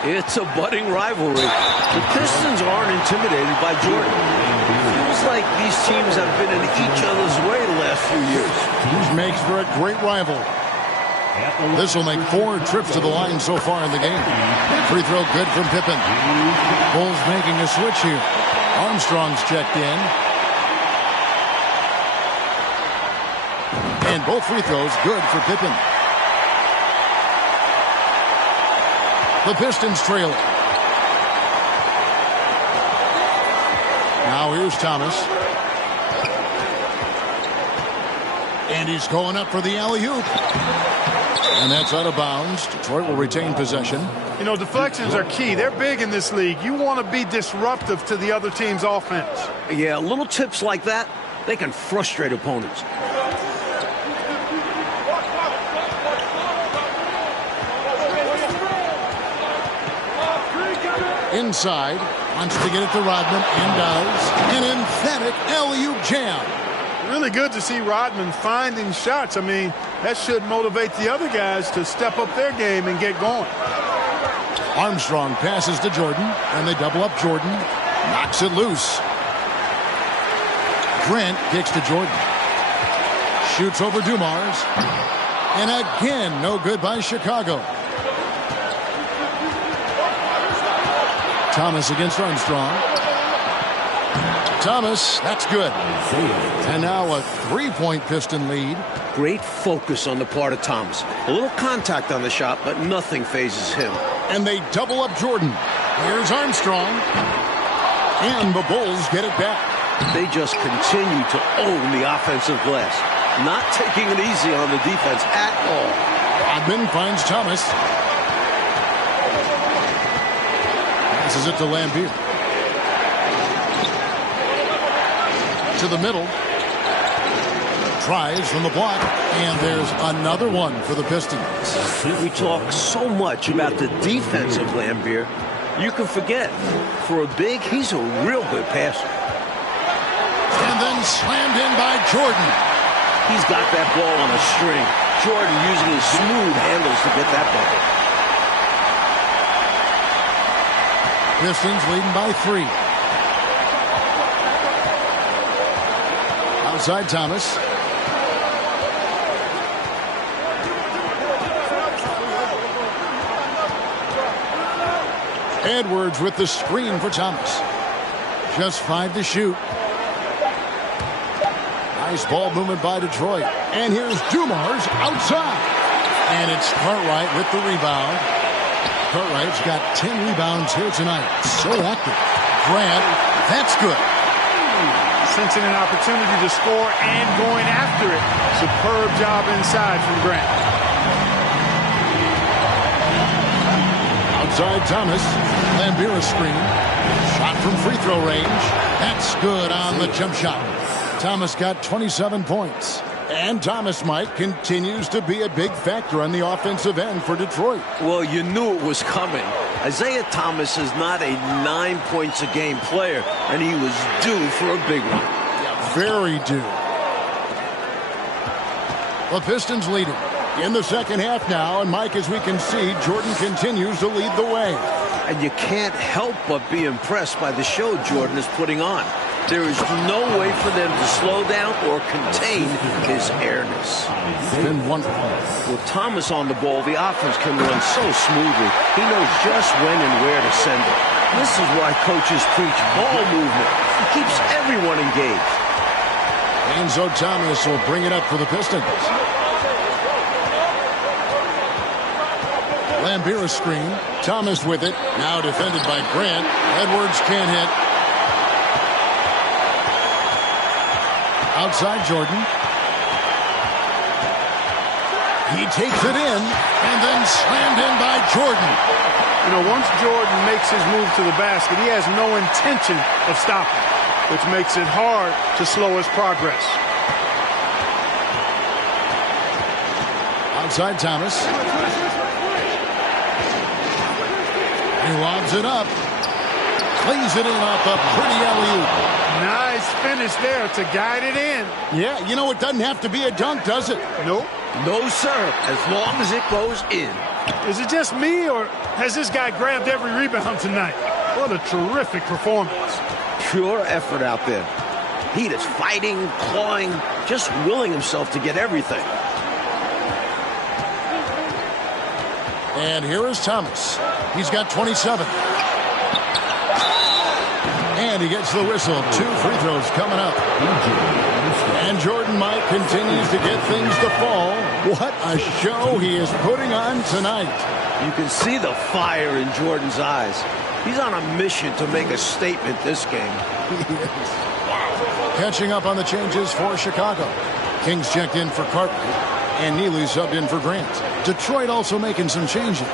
It's a budding rivalry. The Pistons aren't intimidated by Jordan. It feels like these teams have been in each other's way the last few years. Which makes for a great rival. This will make 4 trips to the line so far in the game. Free throw good from Pippen. Bulls making a switch here. Armstrong's checked in. And both free throws good for Pippen. The Pistons trail it. Now here's Thomas. And he's going up for the alley-oop. And that's out of bounds. Detroit will retain possession. You know, deflections are key. They're big in this league. You want to be disruptive to the other team's offense. Yeah, little tips like that, they can frustrate opponents. Inside, wants to get it to Rodman, and does. An emphatic alley-oop jam. Really good to see Rodman finding shots. I mean, that should motivate the other guys to step up their game and get going. Armstrong passes to Jordan, and they double up Jordan. Knocks it loose. Grant kicks to Jordan. Shoots over Dumars. And again, no good by Chicago. Thomas against Armstrong. Thomas, that's good. And now a three-point Piston lead. Great focus on the part of Thomas. A little contact on the shot, but nothing phases him. And they double up Jordan. Here's Armstrong. And the Bulls get it back. They just continue to own the offensive glass. Not taking it easy on the defense at all. Rodman finds Thomas. Passes it to Lambier. To the middle. Tries from the block. And there's another one for the Pistons. We talk so much about the defense of Lambier. You can forget. For a big, he's a real good passer. And then slammed in by Jordan. He's got that ball on a string. Jordan using his smooth handles to get that bucket. Pistons leading by 3. Outside Thomas. Edwards with the screen for Thomas. Just 5 to shoot. Nice ball movement by Detroit. And here's Dumars outside. And it's Cartwright with the rebound. Cartwright's got 10 rebounds here tonight. So active. Grant, that's good. Sensing an opportunity to score and going after it. Superb job inside from Grant. Outside Thomas. Lambier screen. Shot from free throw range. That's good on the jump shot. Thomas got 27 points. And Thomas, Mike, continues to be a big factor on the offensive end for Detroit. Well, you knew it was coming. Isaiah Thomas is not a 9 points a game player, and he was due for a big one. Yeah, very due. The Pistons leading in the second half now, and Mike, as we can see, Jordan continues to lead the way. And you can't help but be impressed by the show Jordan is putting on. There is no way for them to slow down or contain his airness. It's been wonderful. With Thomas on the ball, the offense can run so smoothly. He knows just when and where to send it. This is why coaches preach ball movement. It keeps everyone engaged. Enzo Thomas will bring it up for the Pistons. Lambier screen. Thomas with it. Now defended by Grant. Edwards can't hit. Outside Jordan. He takes it in and then slammed in by Jordan. You know, once Jordan makes his move to the basket, he has no intention of stopping, which makes it hard to slow his progress. Outside Thomas. He lobs it up. Cleans it in off a pretty alley-oop. Nice finish there to guide it in. Yeah, you know, it doesn't have to be a dunk, does it? Nope. No, sir, as long as it goes in. Is it just me, or has this guy grabbed every rebound tonight? What a terrific performance. Pure effort out there. He is fighting, clawing, just willing himself to get everything. And here is Thomas. He's got 27. And he gets the whistle. 2 free throws coming up. And Jordan, Mike, continues to get things to fall. What a show he is putting on tonight. You can see the fire in Jordan's eyes. He's on a mission to make a statement this game. Catching up on the changes for Chicago. King's checked in for Cartwright, and Neely subbed in for Grant. Detroit also making some changes.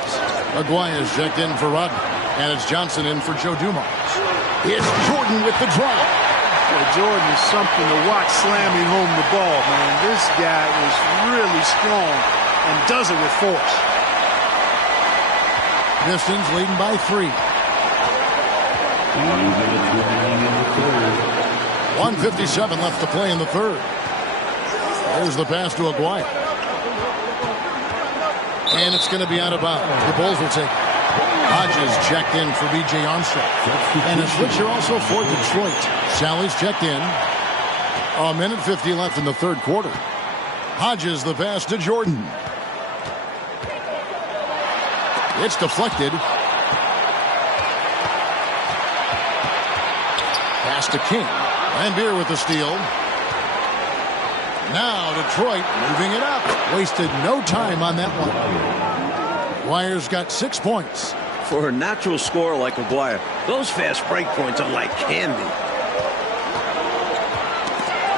Aguaya's checked in for Rodman, and it's Johnson in for Joe Dumars. It's Jordan with the drive. Well, Jordan is something to watch slamming home the ball, man. This guy is really strong and does it with force. Pistons leading by 3. 1:57 left to play in the third. There's the pass to Aguaya. And it's going to be out of bounds. The Bulls will take it. Hodges checked in for B.J. Armstrong. And a switcher also for Detroit. Sally's checked in. 1:50 left in the third quarter. Hodges the pass to Jordan. It's deflected. Pass to King. Lambeer with the steal. Now Detroit moving it up. Wasted no time on that one. Aguaya's got 6 points. For a natural scorer like Aguaya, those fast break points are like candy.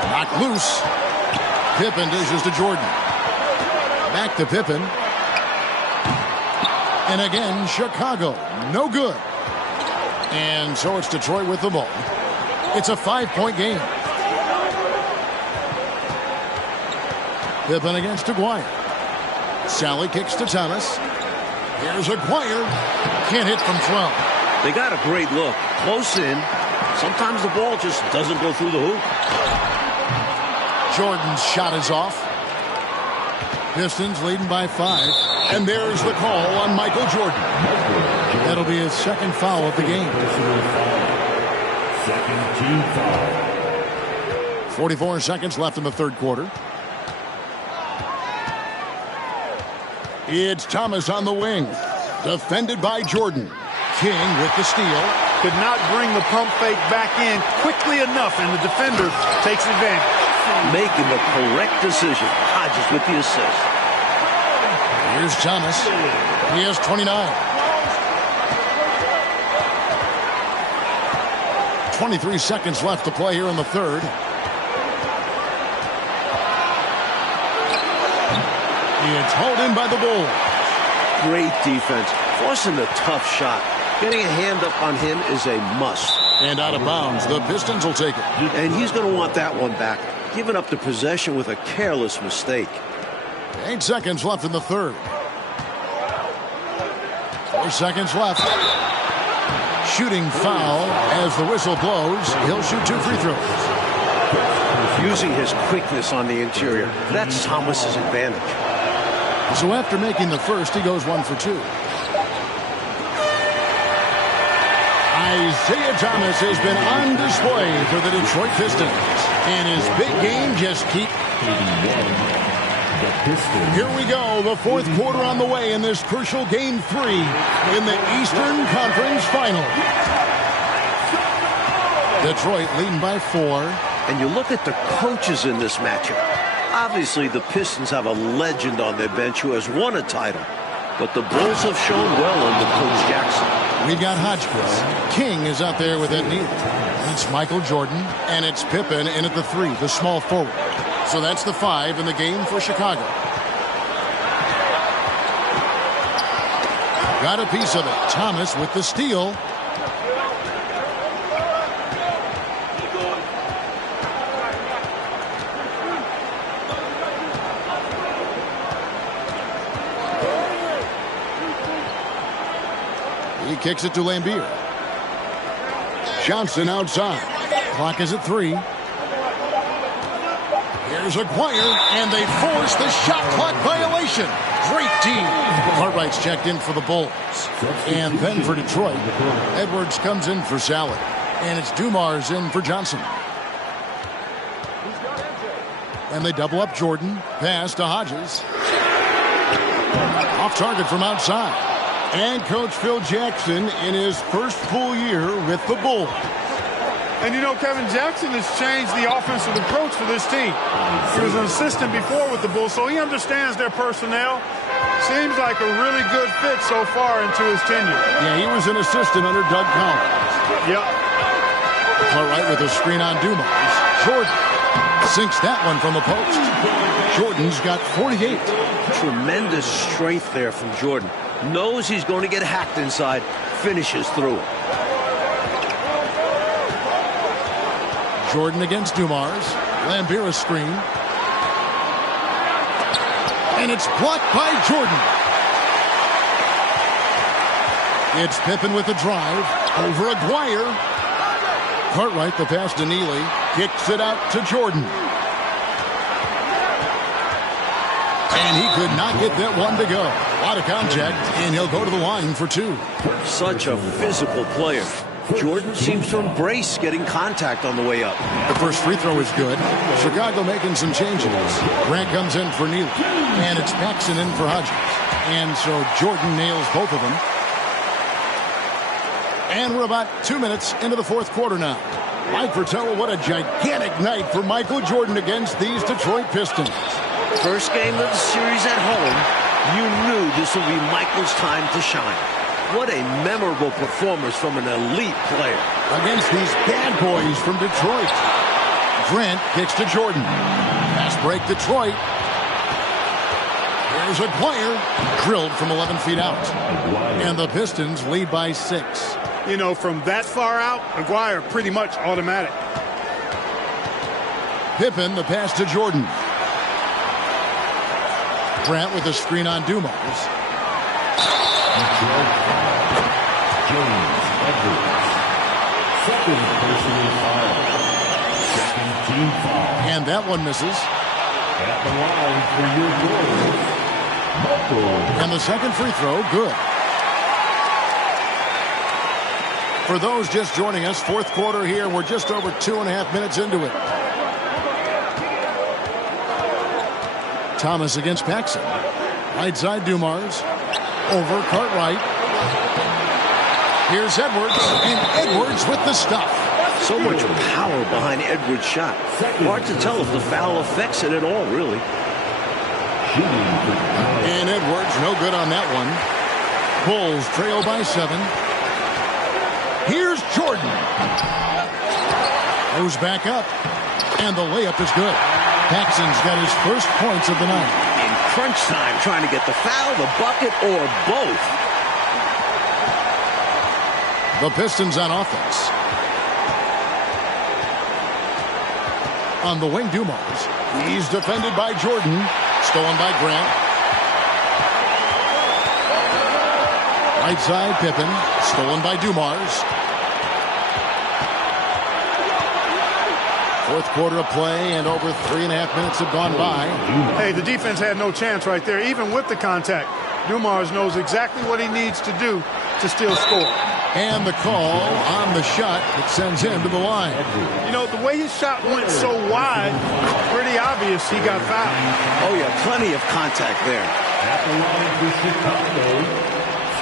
Knocked loose. Pippen dishes to Jordan. Back to Pippen. And again, Chicago. No good. And so it's Detroit with the ball. It's a 5-point game. Pippen against Aguaya. Sally kicks to Thomas. Here's Aguaya. Can't hit from 12. They got a great look. Close in. Sometimes the ball just doesn't go through the hoop. Jordan's shot is off. Pistons leading by 5. And there's the call on Michael Jordan. That'll be his second foul of the game. Second team foul. 44 seconds left in the third quarter. It's Thomas on the wing. Defended by Jordan. King with the steal. Could not bring the pump fake back in quickly enough, and the defender takes advantage. Making the correct decision. Hodges with the assist. Here's Thomas. He has 29. 23 seconds left to play here in the third. It's hauled in by the Bulls. Great defense. Forcing the tough shot. Getting a hand up on him is a must. And out of bounds. The Pistons will take it. And he's going to want that one back. Giving up the possession with a careless mistake. 8 seconds left in the third. 4 seconds left. Shooting foul as the whistle blows. He'll shoot 2 free throws. Using his quickness on the interior. That's Thomas's advantage. So after making the first, he goes 1 for 2. Isaiah Thomas has been on display for the Detroit Pistons. And his big game just keeps. Here we go, the fourth quarter on the way in this crucial Game 3 in the Eastern Conference Final. Detroit leading by 4. And you look at the coaches in this matchup. Obviously, the Pistons have a legend on their bench who has won a title. But the Bulls have shown well under Coach Jackson. We've got Hodgkiss. King is out there with Ed Neal. It's Michael Jordan, and it's Pippen in at the 3, the small forward. So that's the 5 in the game for Chicago. Got a piece of it. Thomas with the steal. He kicks it to Lambeer. Johnson outside. Clock is at 3. Here's Aguaya, and they force the shot clock violation. Great team. Cartwright's checked in for the Bulls. And then for Detroit, Edwards comes in for Sally. And it's Dumars in for Johnson. And they double up Jordan. Pass to Hodges. Off target from outside. And Coach Phil Jackson in his first full year with the Bulls. And you know, Kevin Jackson has changed the offensive approach for this team. He was an assistant before with the Bulls, so he understands their personnel. Seems like a really good fit so far into his tenure. Yeah, he was an assistant under Doug Collins. Yep. All right, with a screen on Dumars. Jordan Sinks that one from the post. Jordan's got 48. Tremendous strength there from Jordan. Knows he's going to get hacked inside. Finishes through it. Jordan against Dumars. Lambier screen. And it's blocked by Jordan. It's Pippen with the drive. Over Aguirre. Cartwright, the pass to Neely. Kicks it out to Jordan. And he could not get that one to go. A lot of contact, and he'll go to the line for two. Such a physical player. Jordan seems to embrace getting contact on the way up. The first free throw is good. Chicago making some changes. Grant comes in for Neely. And it's Paxson in for Hodges. And so Jordan nails both of them. And we're about 2 minutes into the fourth quarter now. Mike Fratello, what a gigantic night for Michael Jordan against these Detroit Pistons. First game of the series at home, you knew this would be Michael's time to shine. What a memorable performance from an elite player. Against these bad boys from Detroit. Grant kicks to Jordan. Pass break Detroit. Here's Aguirre. Drilled from 11 feet out. And the Pistons lead by 6. You know, from that far out, Aguirre pretty much automatic. Pippen, the pass to Jordan. Grant with a screen on Dumars. James Edwards. Second personal foul. Second team foul. And that one misses. At the line for your goal. Michael. And the second free throw, good. For those just joining us, fourth quarter here, and we're just over 2.5 minutes into it. Thomas against Paxson. Right side Dumars. Over Cartwright. Here's Edwards. And Edwards with the stuff. So much power behind Edwards' shot. Hard to tell if the foul affects it at all, really. And Edwards, no good on that one. Bulls trail by 7. Here's Jordan. Goes back up. And the layup is good. Paxson's got his first points of the night. In crunch time, trying to get the foul, the bucket, or both. The Pistons on offense. On the wing, Dumars. He's defended by Jordan. Stolen by Grant. Right side, Pippen. Stolen by Dumars. Fourth quarter of play, and over 3.5 minutes have gone by. Hey, the defense had no chance right there, even with the contact. Dumars knows exactly what he needs to do to still score. And the call on the shot that sends him to the line. You know, the way his shot went so wide, pretty obvious he got fouled. Oh, yeah, plenty of contact there. At the line for Chicago,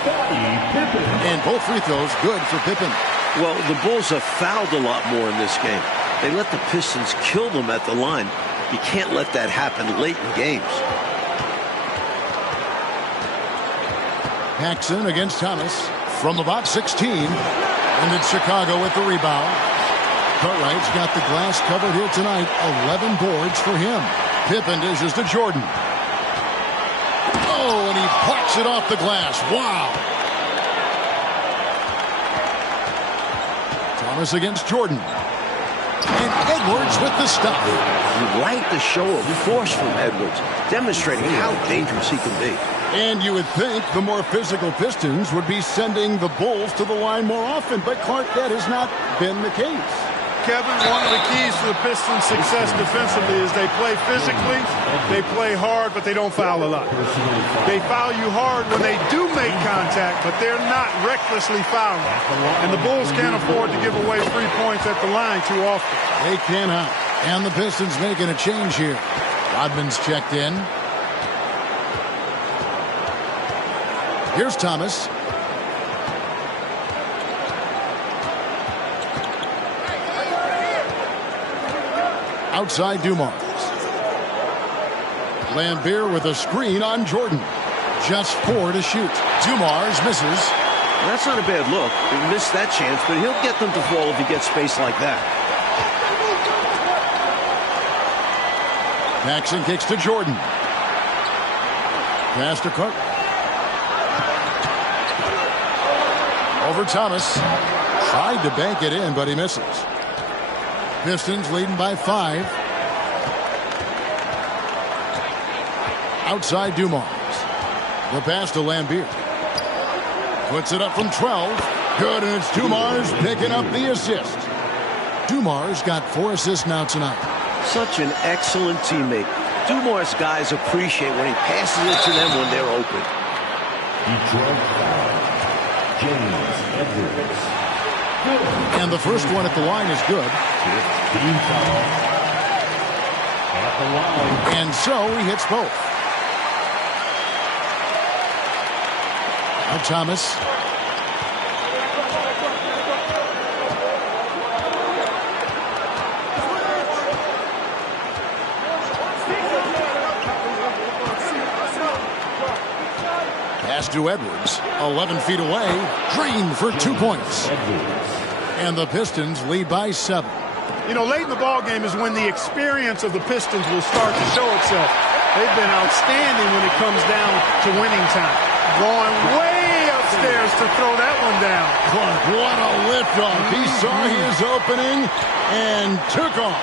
Scottie Pippen. And both free throws good for Pippen. Well, the Bulls have fouled a lot more in this game. They let the Pistons kill them at the line. You can't let that happen late in games. Paxson against Thomas from about 16. And it's Chicago with the rebound. Cartwright's got the glass covered here tonight. 11 boards for him. Pippen dishes to Jordan. Oh, and he plucks it off the glass. Wow. Thomas against Jordan. And Edwards with the stuff. You like the show of force from Edwards, demonstrating how dangerous he can be. And you would think the more physical Pistons would be sending the Bulls to the line more often, but Clark, that has not been the case. Kevin, one of the keys to the Pistons' success defensively is they play physically, they play hard, but they don't foul a lot. They foul you hard when they do make contact, but they're not recklessly fouling. And the Bulls can't afford to give away 3 points at the line too often. They cannot. And the Pistons making a change here. Rodman's checked in. Here's Thomas. Outside Dumars. Lambier with a screen on Jordan. Just 4 to shoot. Dumars misses. That's not a bad look. He missed that chance, but he'll get them to fall if he gets space like that. Paxson kicks to Jordan. Pass to Clark. Over Thomas. Tried to bank it in, but he misses. Pistons leading by 5. Outside Dumars. The pass to Lambier. Puts it up from 12. Good, and it's Dumars picking up the assist. Dumars got 4 assists now tonight. Such an excellent teammate. Dumars guys appreciate when he passes it to them when they're open. James Edwards. And the first one at the line is good. At the line. And so he hits both. Now Thomas. Pass to Edwards. 11 feet away. Green for 2 points. And the Pistons lead by 7. You know, late in the ball game is when the experience of the Pistons will start to show itself. They've been outstanding when it comes down to winning time. Going way upstairs to throw that one down. Clark, what a liftoff. He saw his opening and took off.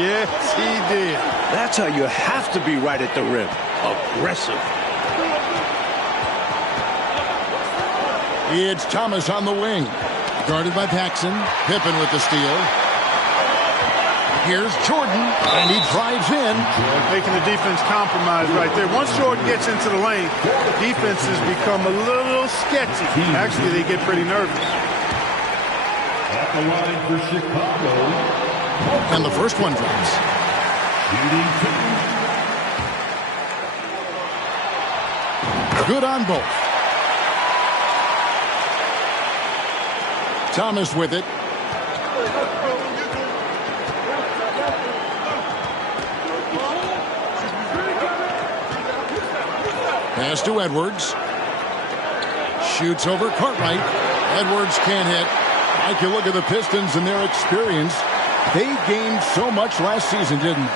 Yes, he did. That's how you have to be right at the rim. Aggressive. It's Thomas on the wing. Guarded by Paxson. Pippen with the steal. Here's Jordan, and he drives in. Making the defense compromise right there. Once Jordan gets into the lane, defenses become a little sketchy. Actually, they get pretty nervous. At the line for Chicago. And the first one drops. Good on both. Thomas with it. Pass to Edwards. Shoots over Cartwright. Edwards can't hit. Mike, you look at the Pistons and their experience. They gained so much last season, didn't they?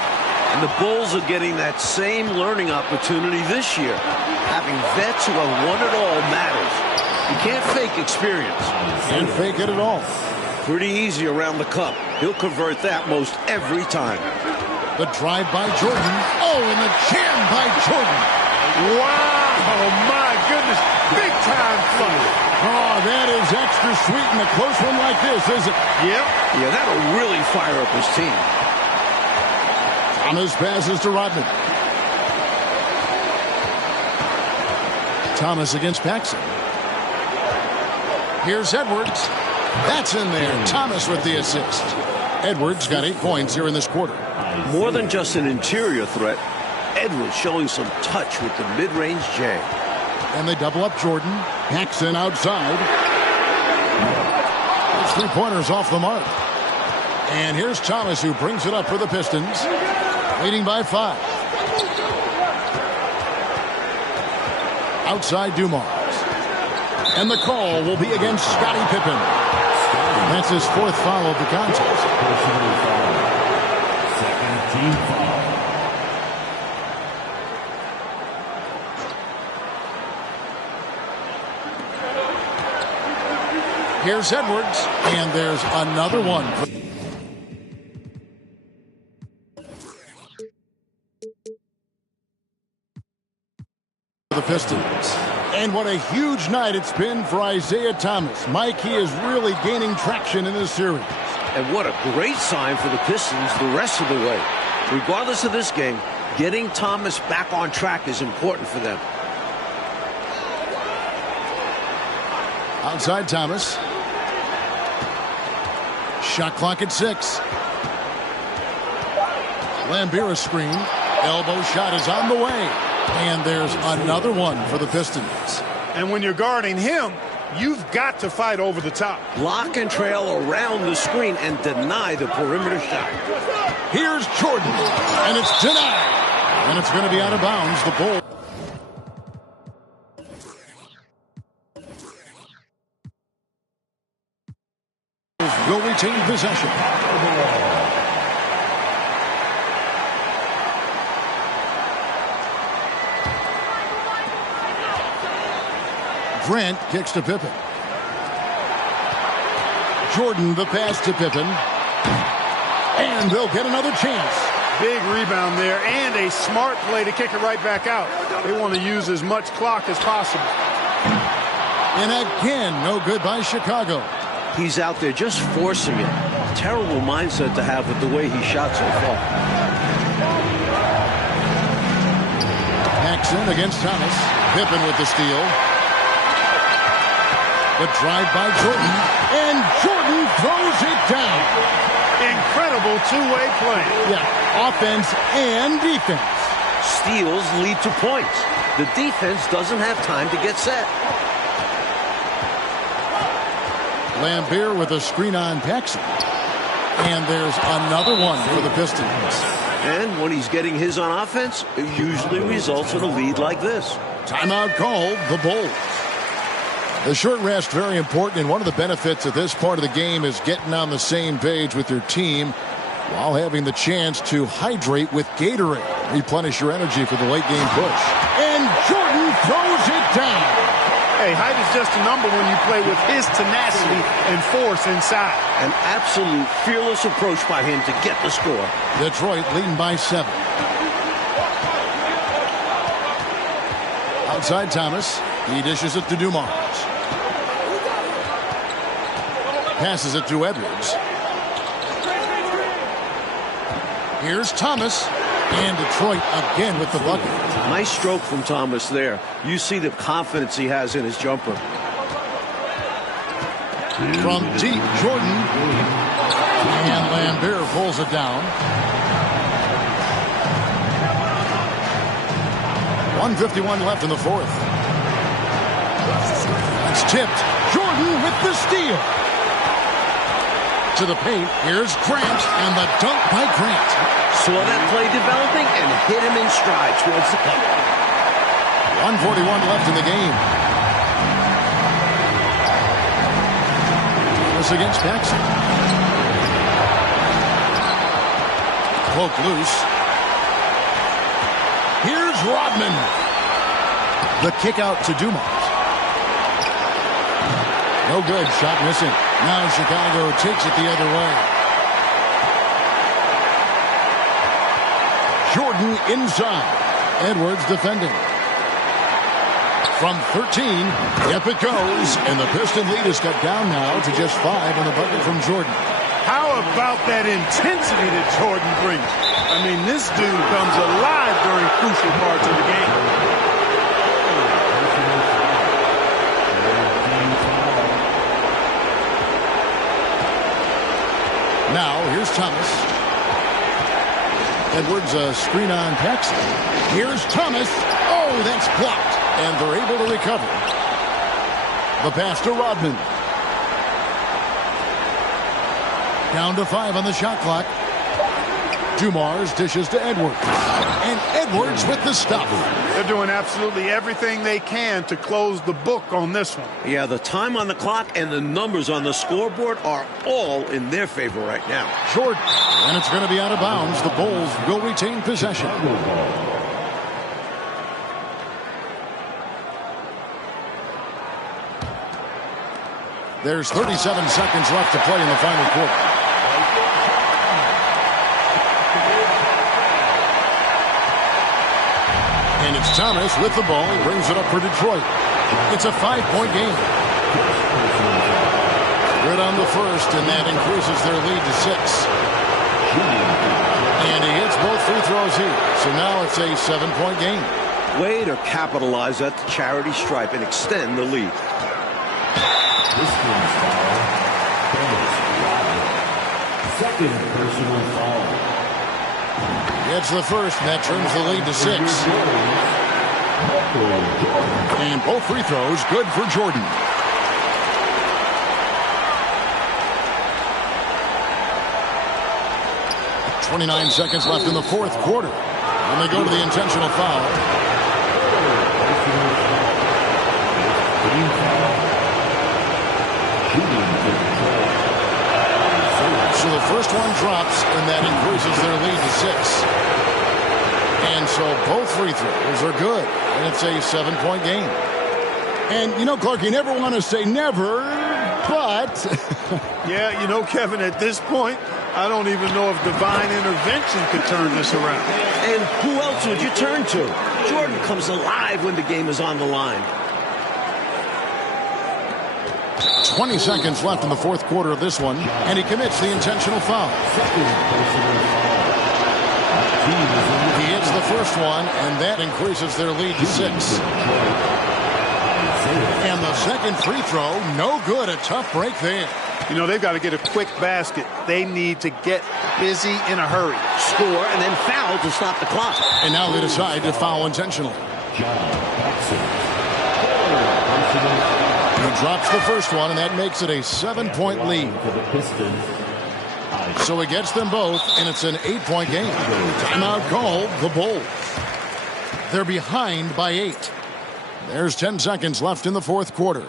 And the Bulls are getting that same learning opportunity this year. Having vets who have won it all matters. You can't fake experience. Can't fake it at all. Pretty easy around the cup. He'll convert that most every time. The drive by Jordan. Oh, and the jam by Jordan. Wow, my goodness. Big time flush. Oh, that is extra sweet in a close one like this, isn't it? Yep. Yeah, that'll really fire up his team. Thomas passes to Rodman. Thomas against Paxson. Here's Edwards. That's in there. Thomas with the assist. Edwards got 8 points here in this quarter. More than just an interior threat, Edwards showing some touch with the mid-range jam. And they double up Jordan. Paxson outside. Those 3-pointers off the mark. And here's Thomas, who brings it up for the Pistons. Leading by 5. Outside Dumars. And the call will be against Scottie Pippen. That's his 4th foul of the contest. Personal foul. Second team foul. Here's Edwards, and there's another one. The Pistons. And what a huge night it's been for Isaiah Thomas. Mike, he is really gaining traction in this series. And what a great sign for the Pistons the rest of the way. Regardless of this game, getting Thomas back on track is important for them. Outside Thomas. Shot clock at 6. Lambier screen. Elbow shot is on the way. And there's another one for the Pistons. And when you're guarding him, you've got to fight over the top. Block and trail around the screen and deny the perimeter shot. Here's Jordan. And it's denied. And it's going to be out of bounds. The Bulls will retain possession. Grant kicks to Pippen. Jordan the pass to Pippen. And they'll get another chance. Big rebound there and a smart play to kick it right back out. They want to use as much clock as possible. And again, no good by Chicago. He's out there just forcing it. Terrible mindset to have with the way he shot so far. Paxson against Thomas. Pippen with the steal. The drive by Jordan. And Jordan throws it down. Incredible two-way play. Yeah, offense and defense. Steals lead to points. The defense doesn't have time to get set. Lambeer with a screen on Paxson. And there's another one for the Pistons. And when he's getting his on offense, it usually results in a lead like this. Timeout called, the Bulls. The short rest, very important, and one of the benefits of this part of the game is getting on the same page with your team while having the chance to hydrate with Gatorade. Replenish your energy for the late game push. And Jordan throws it down. Hey, height is just a number when you play with his tenacity and force inside. An absolute fearless approach by him to get the score. Detroit leading by 7. Outside Thomas. He dishes it to Dumars. Passes it to Edwards. Here's Thomas. And Detroit again with the bucket. Nice stroke from Thomas there. You see the confidence he has in his jumper. From deep, Jordan. And Lambeer pulls it down. 1:51 left in the fourth. It's tipped. Jordan with the steal. To the paint. Here's Grant. And the dunk by Grant. Saw that play developing and hit him in stride towards the cup. 1:41 left in the game. Thomas against Paxson. Poke loose. Here's Rodman. The kick out to Dumars. No good. Shot missing. Now Chicago takes it the other way. Jordan inside. Edwards defending. From 13, up it goes, and the Piston lead is cut down now to just 5 on the bucket from Jordan. How about that intensity that Jordan brings? I mean, this dude comes alive during crucial parts of the game. Now, here's Thomas. Edwards, a screen on Paxson. Here's Thomas. Oh, that's blocked. And they're able to recover. The pass to Rodman. Down to 5 on the shot clock. Dumars dishes to Edwards. And Edwards with the stop. They're doing absolutely everything they can to close the book on this one. Yeah, the time on the clock and the numbers on the scoreboard are all in their favor right now. Jordan. And it's going to be out of bounds. The Bulls will retain possession. There's 37 seconds left to play in the final quarter. And it's Thomas with the ball. He brings it up for Detroit. It's a 5-point game. Good on the first, and that increases their lead to 6. And he hits both free throws here. So now it's a 7-point game. Way to capitalize at the charity stripe and extend the lead. Second personal foul. Gets the first, and that turns the lead to 6. And both free throws good for Jordan. .29 seconds left in the fourth quarter. And they go to the intentional foul. So the first one drops, and that increases their lead to 6. And so both free throws are good, and it's a 7-point game. And, you know, Clark, you never want to say never, but... Yeah, you know, Kevin, at this point, I don't even know if divine intervention could turn this around. And who else would you turn to? Jordan comes alive when the game is on the line. 20 seconds left in the fourth quarter of this one, and he commits the intentional foul. He hits the first one, and that increases their lead to 6. And the second free throw, no good. A tough break there. You know, they've got to get a quick basket. They need to get busy in a hurry. Score and then foul to stop the clock. And now they decide to foul intentionally. He drops the first one, and that makes it a 7-point lead. So he gets them both, and it's an 8-point game. Timeout called the Bulls. They're behind by 8. There's 10 seconds left in the fourth quarter.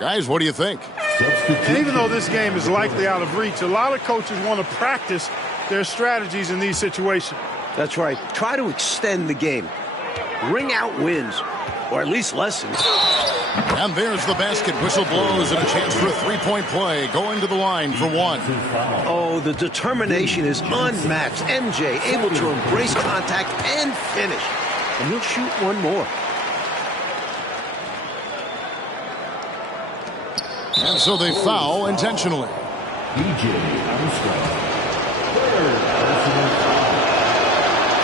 Guys, what do you think? And even though this game is likely out of reach, a lot of coaches want to practice their strategies in these situations. That's right. Try to extend the game. Ring out wins, or at least lessons. And there's the basket. Whistle blows and a chance for a three-point play. Going to the line for one. Oh, the determination is unmatched. MJ able to embrace contact and finish. And he'll shoot one more. And so they foul intentionally.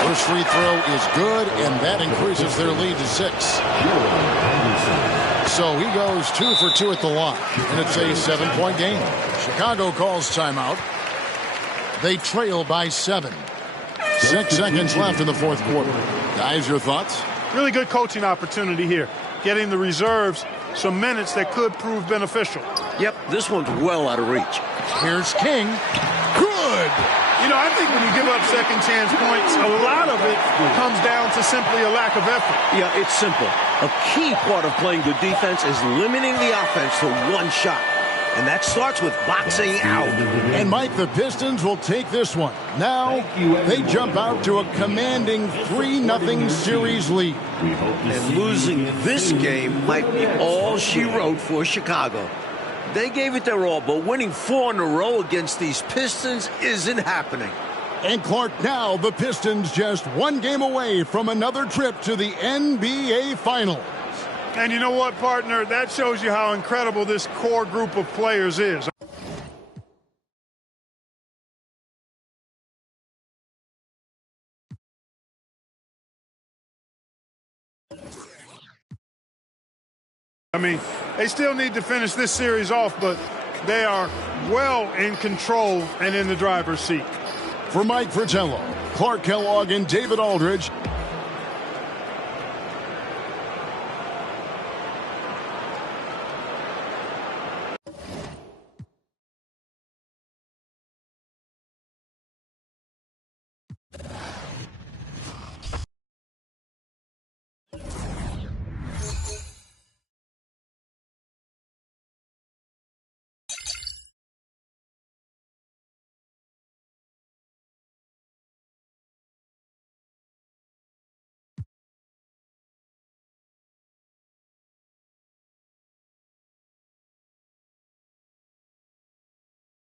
First free throw is good, and that increases their lead to 6. So he goes 2 for 2 at the line, and it's a 7-point game. Chicago calls timeout. They trail by 7. 6 seconds left in the fourth quarter. Guys, your thoughts? Really good coaching opportunity here. Getting the reserves some minutes that could prove beneficial. Yep, this one's well out of reach. Here's King. Good! You know, I think when you give up second chance points, a lot of it comes down to simply a lack of effort. Yeah, it's simple. A key part of playing good defense is limiting the offense to one shot. And that starts with boxing out. And Mike, the Pistons will take this one. Now they jump out to a commanding 3-0 series lead. And losing this game might be all she wrote for Chicago. They gave it their all, but winning 4 in a row against these Pistons isn't happening. And Clark, now the Pistons just one game away from another trip to the NBA Finals. And you know what, partner? That shows you how incredible this core group of players is. I mean, they still need to finish this series off, but they are well in control and in the driver's seat. For Mike Fratello, Clark Kellogg, and David Aldridge,